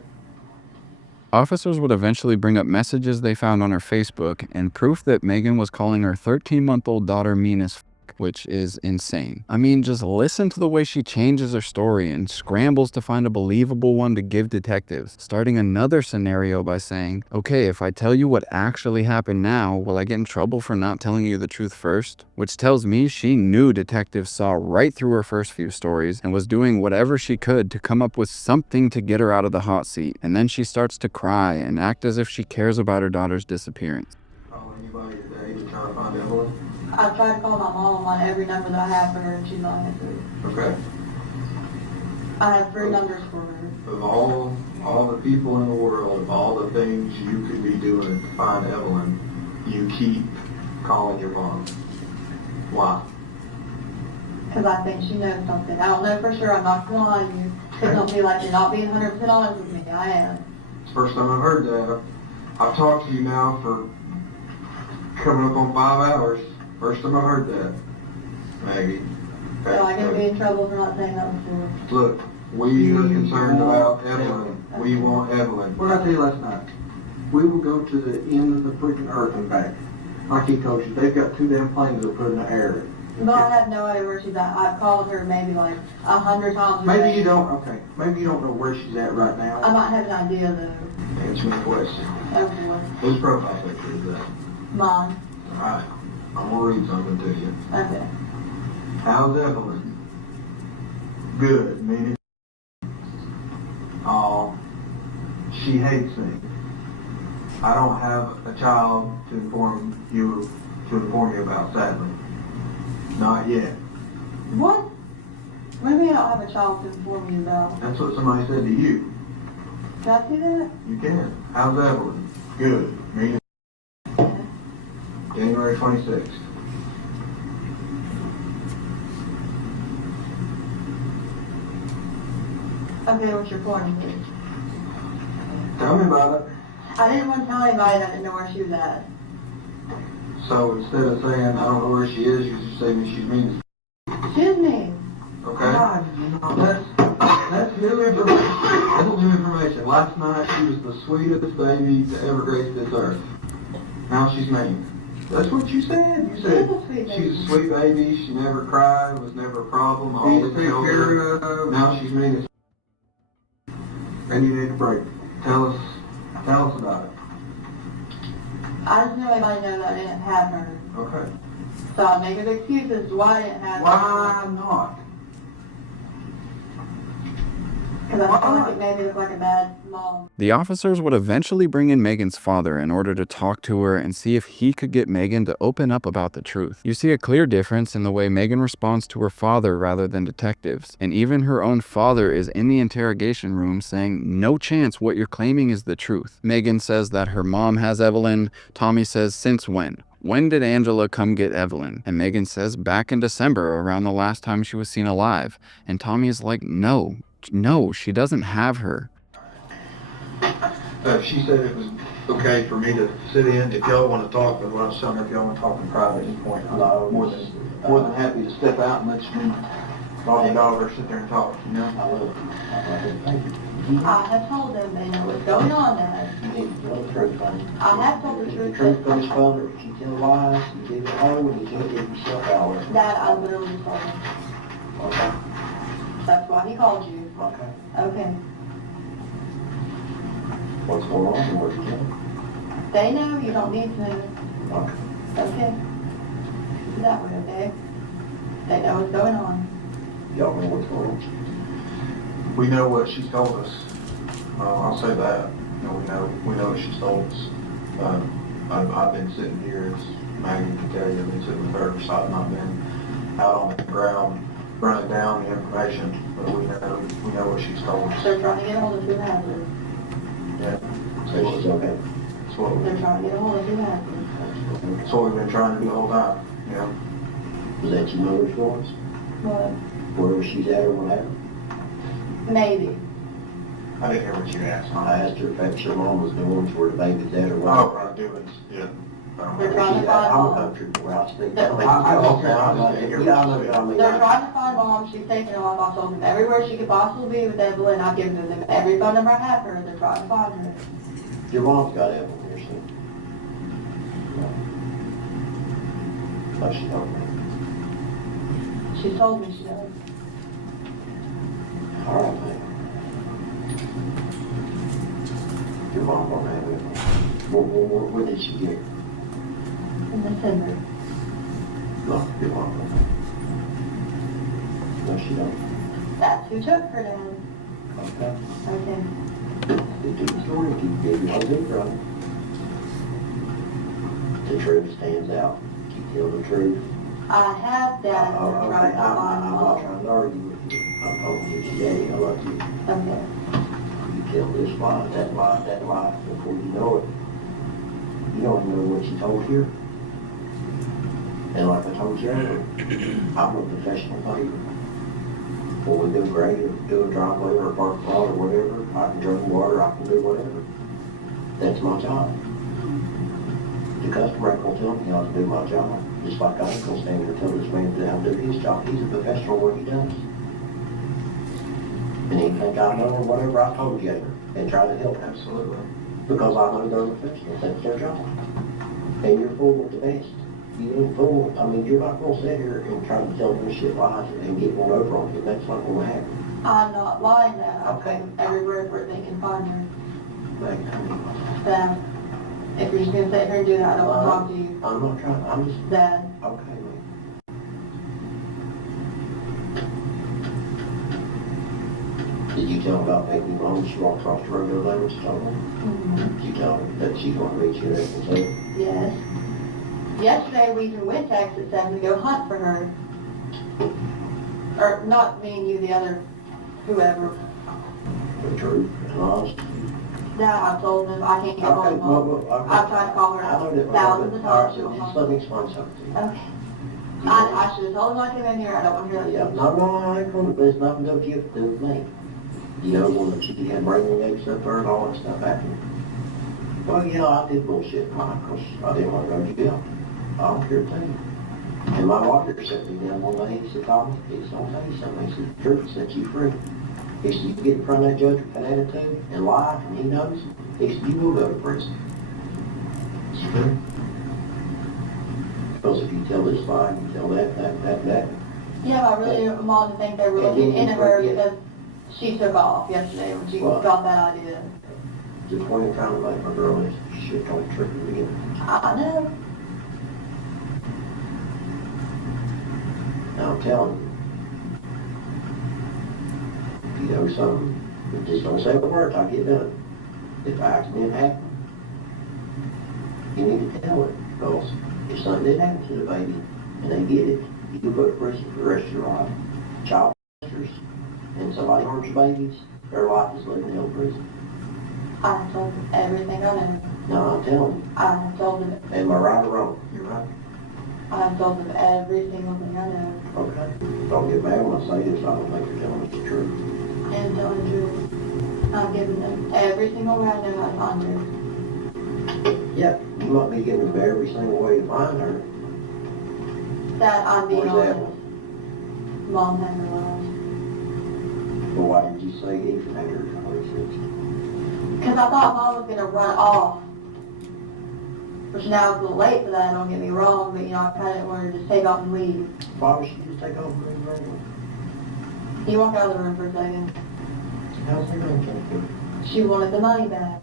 Officers would eventually bring up messages they found on her Facebook and proof that Megan was calling her 13-month-old daughter mean as f***, which is insane. I mean, just listen to the way she changes her story and scrambles to find a believable one to give detectives, starting another scenario by saying, okay, if I tell you what actually happened now, will I get in trouble for not telling you the truth first? Which tells me she knew detectives saw right through her first few stories and was doing whatever she could to come up with something to get her out of the hot seat. And then she starts to cry and act as if she cares about her daughter's disappearance. Call anybody today to try to find Evelyn? I tried to call my mom on every number that I have for her, and she's not answering. Okay. I have 3 numbers for her. Of all the people in the world, of all the things you could be doing to find Evelyn, you keep calling your mom? Why? Because I think she knows something. I don't know for sure. I'm not going to lie to you. Because don't be like, you're not being 100% honest with me. I am. First time I've heard that. I've talked to you now for coming up on 5 hours. First time I've heard that, Maggie. Okay. So I'm going to be in trouble for not saying that before. Look, we are concerned about Evelyn. We want Evelyn. What did I tell you last night? We will go to the end of the freaking earth and back. Like he told you, they've got 2 damn planes they're putting in the air. But I have no idea where she's at. I've called her maybe like 100 times. Maybe you don't, okay. Maybe you don't know where she's at right now. I might have an idea though. Answer my question. Oh boy. Whose profile picture is that? Mine. Alright. I'm gonna read something to you. Okay. How's Evelyn? Good, meaning. Oh, she hates me. I don't have a child to inform you about, sadly. Not yet. What? Maybe I don't have a child to inform you about. That's what somebody said to you. Can I see that? You can. How's Evelyn? Good. Meaning. January 26th. Okay, what's your point? Tell me about it. I didn't want to tell anybody that I didn't know where she was at. So instead of saying I don't know where she is, you just say she's mean. She's mean. Okay? God, you know, That's new information. That's new information. Last night she was the sweetest baby to ever grace this earth. Now she's mean. That's what you said. You said she's a sweet baby. She never cried. Was never a problem. Always take held care her. of. Now she's mean as. And you need a break. Tell us about it. I just know everybody knows that I didn't have her. Okay. So I make an excuse as to why I didn't have her. Why not? Because I feel like it made me look like a bad mom. The officers would eventually bring in Megan's father in order to talk to her and see if he could get Megan to open up about the truth. You see a clear difference in the way Megan responds to her father rather than detectives. And even her own father is in the interrogation room saying, no chance what you're claiming is the truth. Megan says that her mom has Evelyn. Tommy says, since when? When did Angela come get Evelyn? And Megan says, back in December, around the last time she was seen alive. And Tommy is like, no, she doesn't have her. She said it was okay for me to sit in if y'all want to talk, but when I was telling her if y'all want to talk in private at this point, I'm more than happy to step out and let you mom and daughter sit there and talk, you know? I have told them they know what's going on, Dad. You need to tell the truth, honey. I have told the truth. The truth comes from her. If you tell lies, you give it home, and you can't give yourself out. Dad, I literally told him. Okay. That's why he called you. Okay. Okay. What's going on and where's it? They know, you don't need to know. Okay. Okay. That way, okay? They know what's going on. Y'all know what's going on? We know what she's told us. I'll say that. You know, we know what she's told us. I've been sitting here, as Maggie can tell you, I've been sitting with her, so I've not been out on the ground running down the information, but we know what she's told us. They're trying to get a hold of who has her. Yeah. So she's okay. They're trying to get a hold of who has her. That's what we've been trying to do the whole time, you know? Was that your mother's voice? What? Wherever she's at or whatever? Maybe. I didn't hear what you asked. I asked her if that's your mom was doing, where the baby's at or Oh, whatever. right, doing, yeah. They're trying to find I'm a mom. country boy, I speak. They're- I don't care. I know what I mean. They're trying to find mom. She's taking off. I told them everywhere she could possibly be with Evelyn. I've given them every phone number I have for her. They're trying to find her. Your mom's got Evelyn here soon. No, she don't. She told me she does. All right, man. Your mom don't have Evelyn. Where did she get her? In December. No, your mom don't have. No, she don't. That's who took her, Dad. Okay. Okay. They do the story, keep giving you the brother. The truth stands out. Keep telling the truth. I have Dad. Okay, They're trying to find I'm not mom. trying to argue with you. I'm talking to you, Daddy, I love you. Okay. You tell this lie, that lie, before you know it, You don't know what she told you. And like I told you earlier, I'm a professional paver. When we do grade or do a driveway or a parking lot or whatever, I can drain water, I can do whatever. That's my job. The customer ain't gonna tell me how to do my job. Just like I ain't gonna stand here and tell this man how to do his job. He's a professional at what he does. And he think I know whatever I told you and try to help. Absolutely. Because I know they're professionals. That's their job. And you're full of the best. You ain't fool. I mean, you're not going to sit here and try to tell them shit lies and get one over on you. That's not going to happen. I'm not lying that. Okay. Everywhere where they can find her. Like, Dad, if you're just going to sit here and do that, I don't want to talk to you. I'm not trying. I'm just... Dad. Okay, man. Did you tell her about Megan Boswell? She walked across the road the other day and told her? Mm-hmm. Did you tell her that she's going to meet you there and say, Yes. Yesterday we even went Texas 7 to go hunt for her. Or not me and you, the other whoever. the truth and honesty? Dad, I told him I can't get Okay, hold of Mom. okay. I've tried to call her I know that, thousands of all times. right, just let me explain something to you. Okay. I should have told him I came in here. I don't want to hear Yeah, that. no, I ain't gonna, there's nothing to do with you, to do with me. You know, when she had brain eggs up there and all that stuff happened. Well, yeah, I did bullshit, Mike, because I didn't want to go to jail. I don't care a thing. And my lawyer sat me down one day, he said, Tommy, he's gonna tell you something. He said, the truth will set you free. He said, you get in front of that judge with that attitude and lie, and he knows, he said, you will go to prison. It's true. Because if you tell this lie, you tell that. Yeah, but I really didn't want Mom to think they were looking into her because she took off yesterday when she got that idea. The point of trying to make my girl is shit don't trick her again. I know. Now I'm telling you, if you know something, you just don't say the word, I'll get done. If an accident happened, you need to tell it, because if something did happen to the baby, and they get it, you can go to prison for the rest of your life. Child molesters, and somebody harms your babies, their life is living in hell prison. I told them everything I know. No, I'm telling you. I told them. Am I right or wrong? You're right. I told them every single thing I know. Okay. Don't get mad when I say this. I don't think you're telling us the truth. I am telling the truth. I'm giving them every single way I know how to find her. Yeah, you might be giving them every single way to find her. That I'm being Where's that honest. one? Mom had her lies. Well, why did you say Ethan had her Because I thought Mom was going to run off. Which now it's a little late for that, don't get me wrong, but you know, I kind of wanted to just take off and leave. Why would she just take off and leave right Can you walk out of the room for a second? How's her name come She wanted the money back.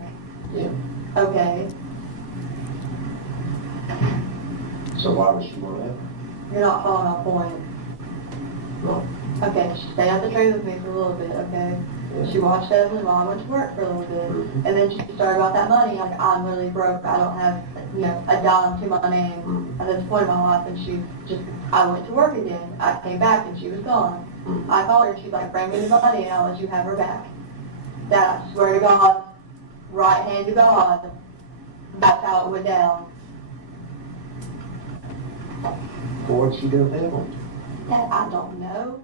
Yeah. Okay. So why would she want that? You're not following my point. No. Okay, she stayed at the tree with me for a little bit, okay? Yeah. She watched Evelyn while I went to work for a little bit. Mhm. And then she started about that money, like, I'm really broke, I don't have, you know, a dime to my name Mhm. at this point in my life. And she just, I went to work again. I came back and she was gone. Mhm. I called her, she's like, bring me the money and I'll let you have her back. That, I swear to God, right hand to God, that's how it went down. What'd she do with Evelyn? That I don't know.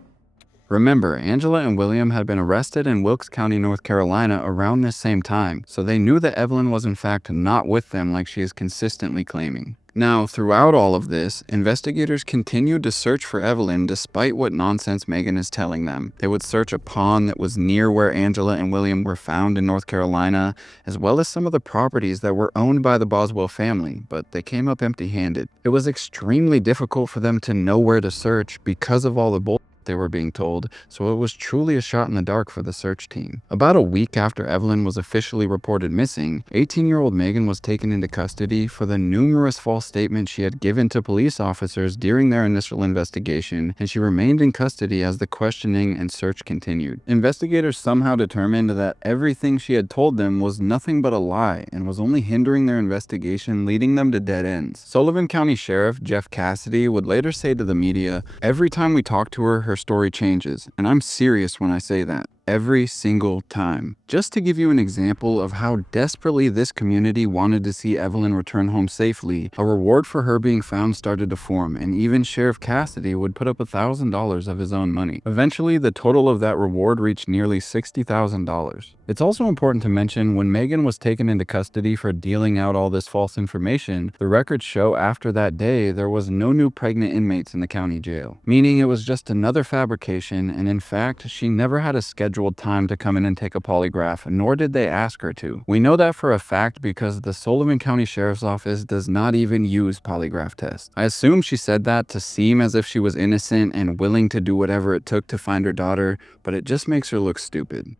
Remember, Angela and William had been arrested in Wilkes County, North Carolina around this same time, so they knew that Evelyn was in fact not with them like she is consistently claiming. Now, throughout all of this, investigators continued to search for Evelyn despite what nonsense Megan is telling them. They would search a pond that was near where Angela and William were found in North Carolina, as well as some of the properties that were owned by the Boswell family, but they came up empty-handed. It was extremely difficult for them to know where to search because of all the bull they were being told, so it was truly a shot in the dark for the search team. About a week after Evelyn was officially reported missing, 18-year-old Megan was taken into custody for the numerous false statements she had given to police officers during their initial investigation, and she remained in custody as the questioning and search continued. Investigators somehow determined that everything she had told them was nothing but a lie and was only hindering their investigation, leading them to dead ends. Sullivan County Sheriff Jeff Cassidy would later say to the media, "Every time we talk to her story changes, and I'm serious when I say that. every single time. Just to give you an example of how desperately this community wanted to see Evelyn return home safely, a reward for her being found started to form, and even Sheriff Cassidy would put up $1,000 of his own money. Eventually, the total of that reward reached nearly $60,000. It's also important to mention when Megan was taken into custody for dealing out all this false information, the records show after that day there was no new pregnant inmates in the county jail, meaning it was just another fabrication, and in fact, she never had a scheduled time to come in and take a polygraph, nor did they ask her to. We know that for a fact because the Sullivan County Sheriff's Office does not even use polygraph tests. I assume she said that to seem as if she was innocent and willing to do whatever it took to find her daughter, but it just makes her look stupid.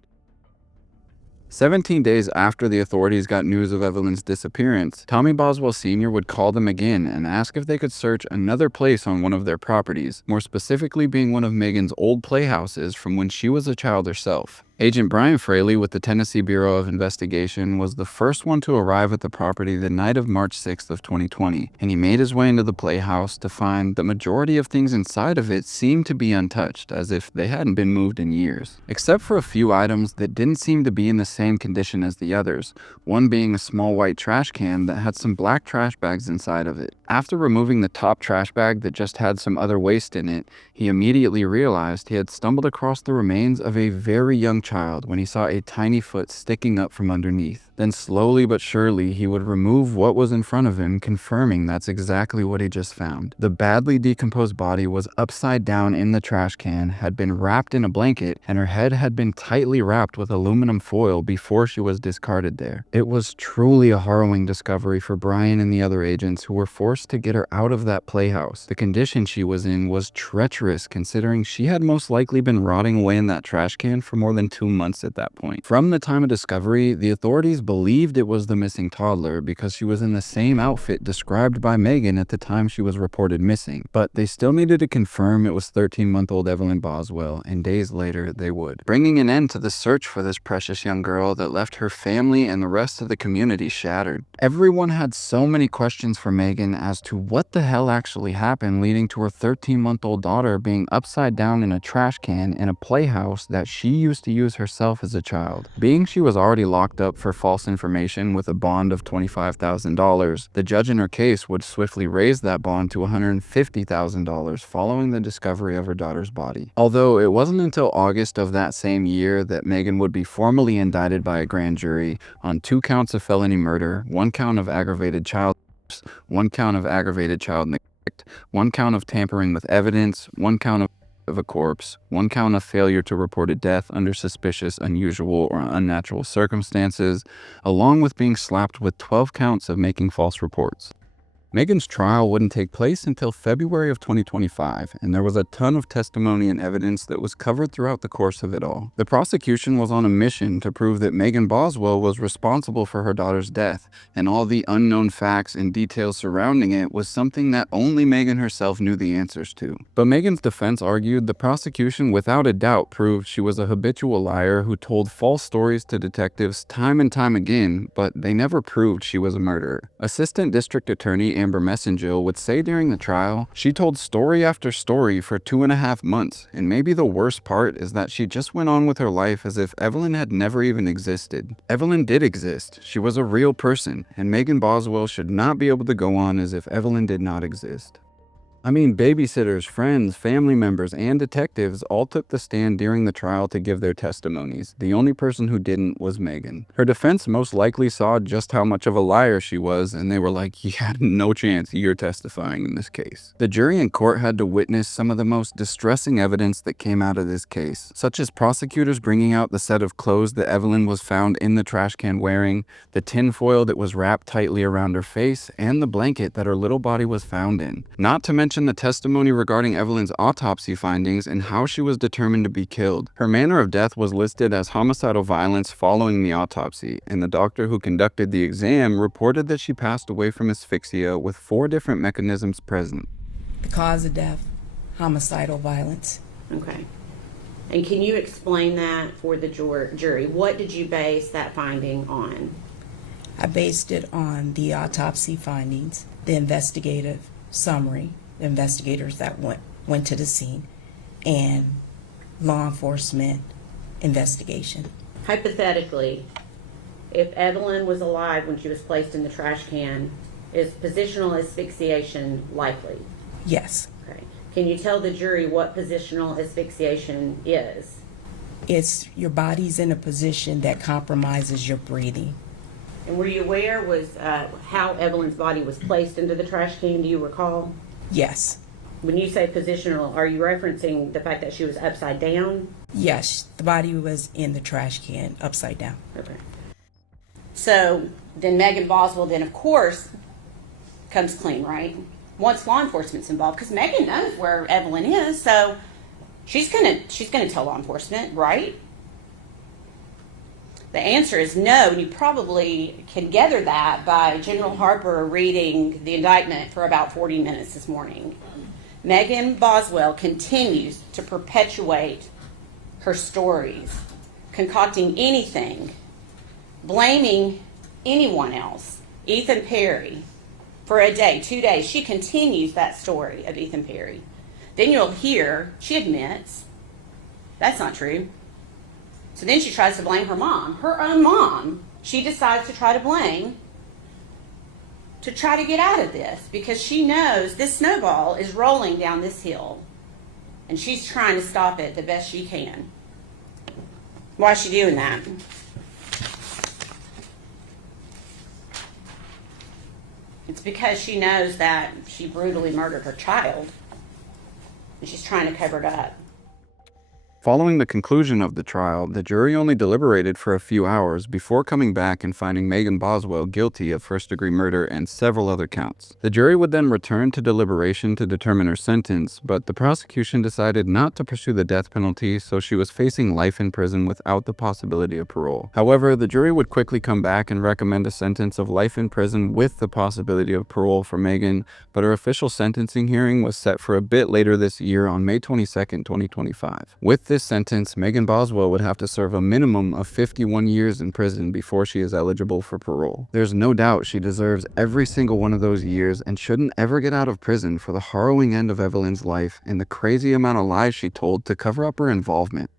17 days after the authorities got news of Evelyn's disappearance, Tommy Boswell Sr. would call them again and ask if they could search another place on one of their properties, more specifically being one of Megan's old playhouses from when she was a child herself. Agent Brian Fraley with the Tennessee Bureau of Investigation was the first one to arrive at the property the night of March 6th of 2020, and he made his way into the playhouse to find the majority of things inside of it seemed to be untouched, as if they hadn't been moved in years. Except for a few items that didn't seem to be in the same condition as the others, one being a small white trash can that had some black trash bags inside of it. After removing the top trash bag that just had some other waste in it, he immediately realized he had stumbled across the remains of a very young child when he saw a tiny foot sticking up from underneath. Then slowly but surely, he would remove what was in front of him, confirming that's exactly what he just found. The badly decomposed body was upside down in the trash can, had been wrapped in a blanket, and her head had been tightly wrapped with aluminum foil before she was discarded there. It was truly a harrowing discovery for Brian and the other agents who were forced to get her out of that playhouse. The condition she was in was treacherous, considering she had most likely been rotting away in that trash can for more than 2 months at that point. From the time of discovery, the authorities believed it was the missing toddler because she was in the same outfit described by Megan at the time she was reported missing, but they still needed to confirm it was 13-month-old Evelyn Boswell, and days later they would, bringing an end to the search for this precious young girl that left her family and the rest of the community shattered. Everyone had so many questions for Megan as to what the hell actually happened, leading to her 13-month-old daughter being upside down in a trash can in a playhouse that she used to use herself as a child. Being she was already locked up for false information with a bond of $25,000, the judge in her case would swiftly raise that bond to $150,000 following the discovery of her daughter's body. Although it wasn't until August of that same year that Megan would be formally indicted by a grand jury on 2 counts of felony murder, 1 count of aggravated child abuse, 1 count of aggravated child neglect, 1 count of tampering with evidence, 1 count of a corpse, 1 count of failure to report a death under suspicious, unusual, or unnatural circumstances, along with being slapped with 12 counts of making false reports. Megan's trial wouldn't take place until February of 2025, and there was a ton of testimony and evidence that was covered throughout the course of it all. The prosecution was on a mission to prove that Megan Boswell was responsible for her daughter's death, and all the unknown facts and details surrounding it was something that only Megan herself knew the answers to. But Megan's defense argued the prosecution without a doubt proved she was a habitual liar who told false stories to detectives time and time again, but they never proved she was a murderer. Assistant District Attorney Amber Messengill would say during the trial, she told story after story for 2.5 months, and maybe the worst part is that she just went on with her life as if Evelyn had never even existed. Evelyn did exist, she was a real person, and Megan Boswell should not be able to go on as if Evelyn did not exist. I mean, babysitters, friends, family members, and detectives all took the stand during the trial to give their testimonies. The only person who didn't was Megan. Her defense most likely saw just how much of a liar she was, and they were like, you had no chance, you're testifying in this case. The jury in court had to witness some of the most distressing evidence that came out of this case, such as prosecutors bringing out the set of clothes that Evelyn was found in the trash can wearing, the tin foil that was wrapped tightly around her face, and the blanket that her little body was found in. Not to mention the testimony regarding Evelyn's autopsy findings and how she was determined to be killed. Her manner of death was listed as homicidal violence following the autopsy, and the doctor who conducted the exam reported that she passed away from asphyxia with 4 different mechanisms present. The cause of death, homicidal violence. Okay. And can you explain that for the jury? What did you base that finding on? I based it on the autopsy findings, the investigative summary, the investigators that went to the scene, and law enforcement investigation. Hypothetically, if Evelyn was alive when she was placed in the trash can, is positional asphyxiation likely? Yes. Okay. Can you tell the jury what positional asphyxiation is? It's your body's in a position that compromises your breathing. And were you aware how Evelyn's body was placed into the trash can? Do you recall? Yes. When you say positional, are you referencing the fact that she was upside down? Yes, the body was in the trash can upside down. Okay. So then Megan Boswell then, of course, comes clean, right? Once law enforcement's involved, because Megan knows where Evelyn is, so she's gonna tell law enforcement, right? The answer is no, and you probably can gather that by General Harper reading the indictment for about 40 minutes this morning. Megan Boswell continues to perpetuate her stories, concocting anything, blaming anyone else, Ethan Perry, for a day, 2 days. She continues that story of Ethan Perry. Then you'll hear she admits that's not true. So then she tries to blame her mom, her own mom. She decides to try to blame to try to get out of this because she knows this snowball is rolling down this hill and she's trying to stop it the best she can. Why is she doing that? It's because she knows that she brutally murdered her child and she's trying to cover it up. Following the conclusion of the trial, the jury only deliberated for a few hours before coming back and finding Megan Boswell guilty of first-degree murder and several other counts. The jury would then return to deliberation to determine her sentence, but the prosecution decided not to pursue the death penalty, so she was facing life in prison without the possibility of parole. However, the jury would quickly come back and recommend a sentence of life in prison with the possibility of parole for Megan, but her official sentencing hearing was set for a bit later this year on May 22, 2025. With this sentence, Megan Boswell would have to serve a minimum of 51 years in prison before she is eligible for parole. There's no doubt she deserves every single one of those years and shouldn't ever get out of prison for the harrowing end of Evelyn's life and the crazy amount of lies she told to cover up her involvement.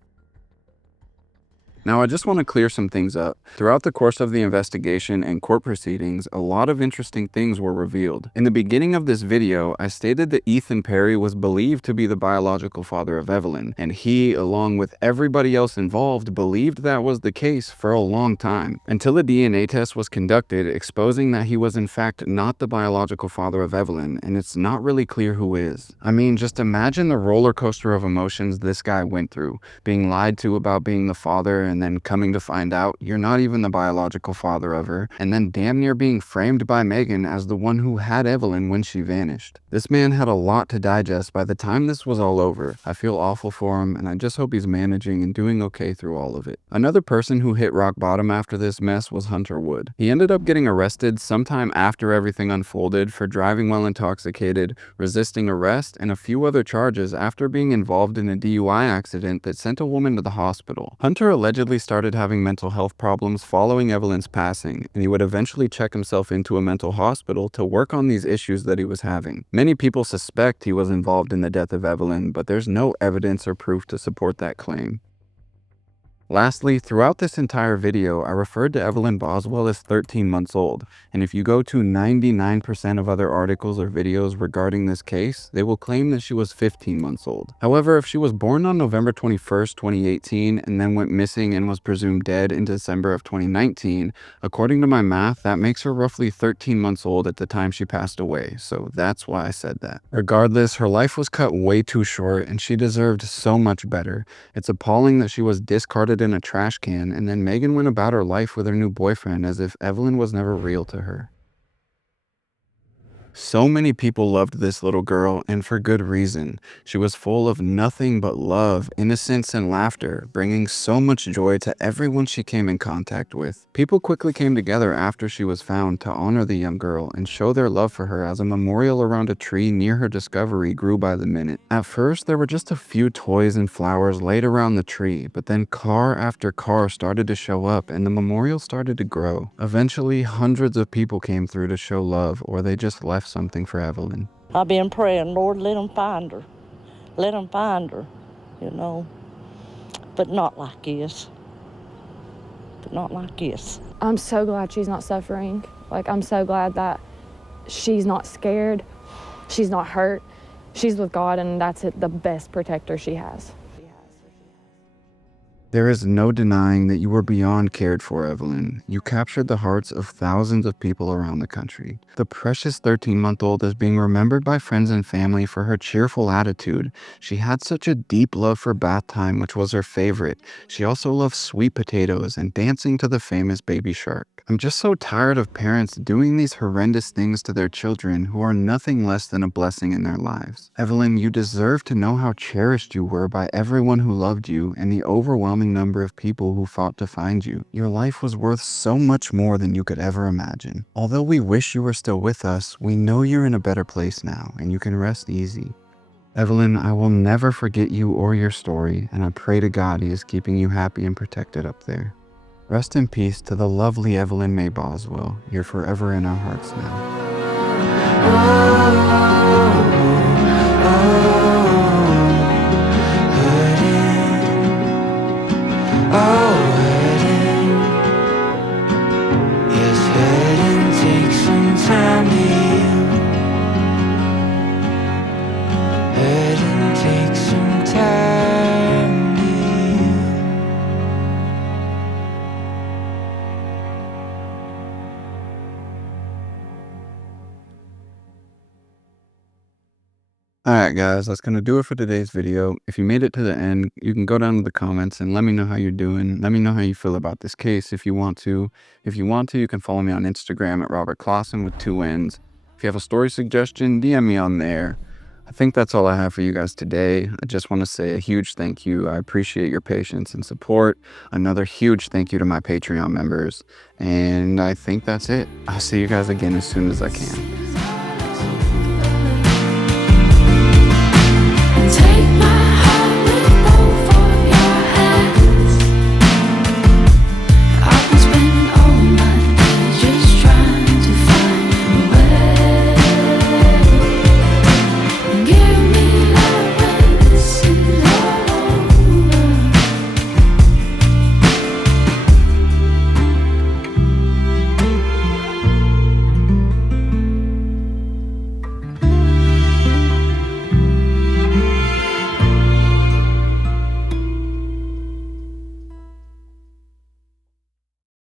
Now, I just want to clear some things up. Throughout the course of the investigation and court proceedings, a lot of interesting things were revealed. In the beginning of this video, I stated that Ethan Perry was believed to be the biological father of Evelyn, and he, along with everybody else involved, believed that was the case for a long time, until a DNA test was conducted exposing that he was in fact not the biological father of Evelyn, and it's not really clear who is. I mean, just imagine the roller coaster of emotions this guy went through, being lied to about being the father and then coming to find out you're not even the biological father of her, and then damn near being framed by Megan as the one who had Evelyn when she vanished. This man had a lot to digest by the time this was all over. I feel awful for him, and I just hope he's managing and doing okay through all of it. Another person who hit rock bottom after this mess was Hunter Wood. He ended up getting arrested sometime after everything unfolded for driving while intoxicated, resisting arrest, and a few other charges after being involved in a DUI accident that sent a woman to the hospital. Hunter allegedly started having mental health problems following Evelyn's passing, and he would eventually check himself into a mental hospital to work on these issues that he was having. Many people suspect he was involved in the death of Evelyn, but there's no evidence or proof to support that claim. Lastly, throughout this entire video, I referred to Evelyn Boswell as 13 months old, and if you go to 99% of other articles or videos regarding this case, they will claim that she was 15 months old. However, if she was born on November 21st, 2018, and then went missing and was presumed dead in December of 2019, according to my math, that makes her roughly 13 months old at the time she passed away, so that's why I said that. Regardless, her life was cut way too short, and she deserved so much better. It's appalling that she was discarded in a trash can, and then Megan went about her life with her new boyfriend as if Evelyn was never real to her. So many people loved this little girl, and for good reason. She was full of nothing but love, innocence, and laughter, bringing so much joy to everyone she came in contact with. People quickly came together after she was found to honor the young girl and show their love for her as a memorial around a tree near her discovery grew by the minute. At first, there were just a few toys and flowers laid around the tree, but then car after car started to show up and the memorial started to grow. Eventually, hundreds of people came through to show love, or they just left something for Evelyn. I've been praying, Lord, let them find her. Let them find her, you know. but not like this. But not like this. I'm so glad she's not suffering. Like, I'm so glad that she's not scared, she's not hurt, she's with God, and that's it, the best protector she has. There is no denying that you were beyond cared for, Evelyn. You captured the hearts of thousands of people around the country. The precious 13-month-old is being remembered by friends and family for her cheerful attitude. She had such a deep love for bath time, which was her favorite. She also loved sweet potatoes and dancing to the famous Baby Shark. I'm just so tired of parents doing these horrendous things to their children who are nothing less than a blessing in their lives. Evelyn, you deserve to know how cherished you were by everyone who loved you and the overwhelming number of people who fought to find you. Your life was worth so much more than you could ever imagine. Although we wish you were still with us, we know you're in a better place now and you can rest easy. Evelyn, I will never forget you or your story, and I pray to God He is keeping you happy and protected up there. Rest in peace to the lovely Evelyn Mae Boswell. You're forever in our hearts now. Alright guys, that's going to do it for today's video. If you made it to the end, you can go down to the comments and let me know how you're doing. Let me know how you feel about this case if you want to. If you want to, you can follow me on Instagram at Robert Clausen with 2 N's. If you have a story suggestion, DM me on there. I think that's all I have for you guys today. I just want to say a huge thank you. I appreciate your patience and support. Another huge thank you to my Patreon members. And I think that's it. I'll see you guys again as soon as I can.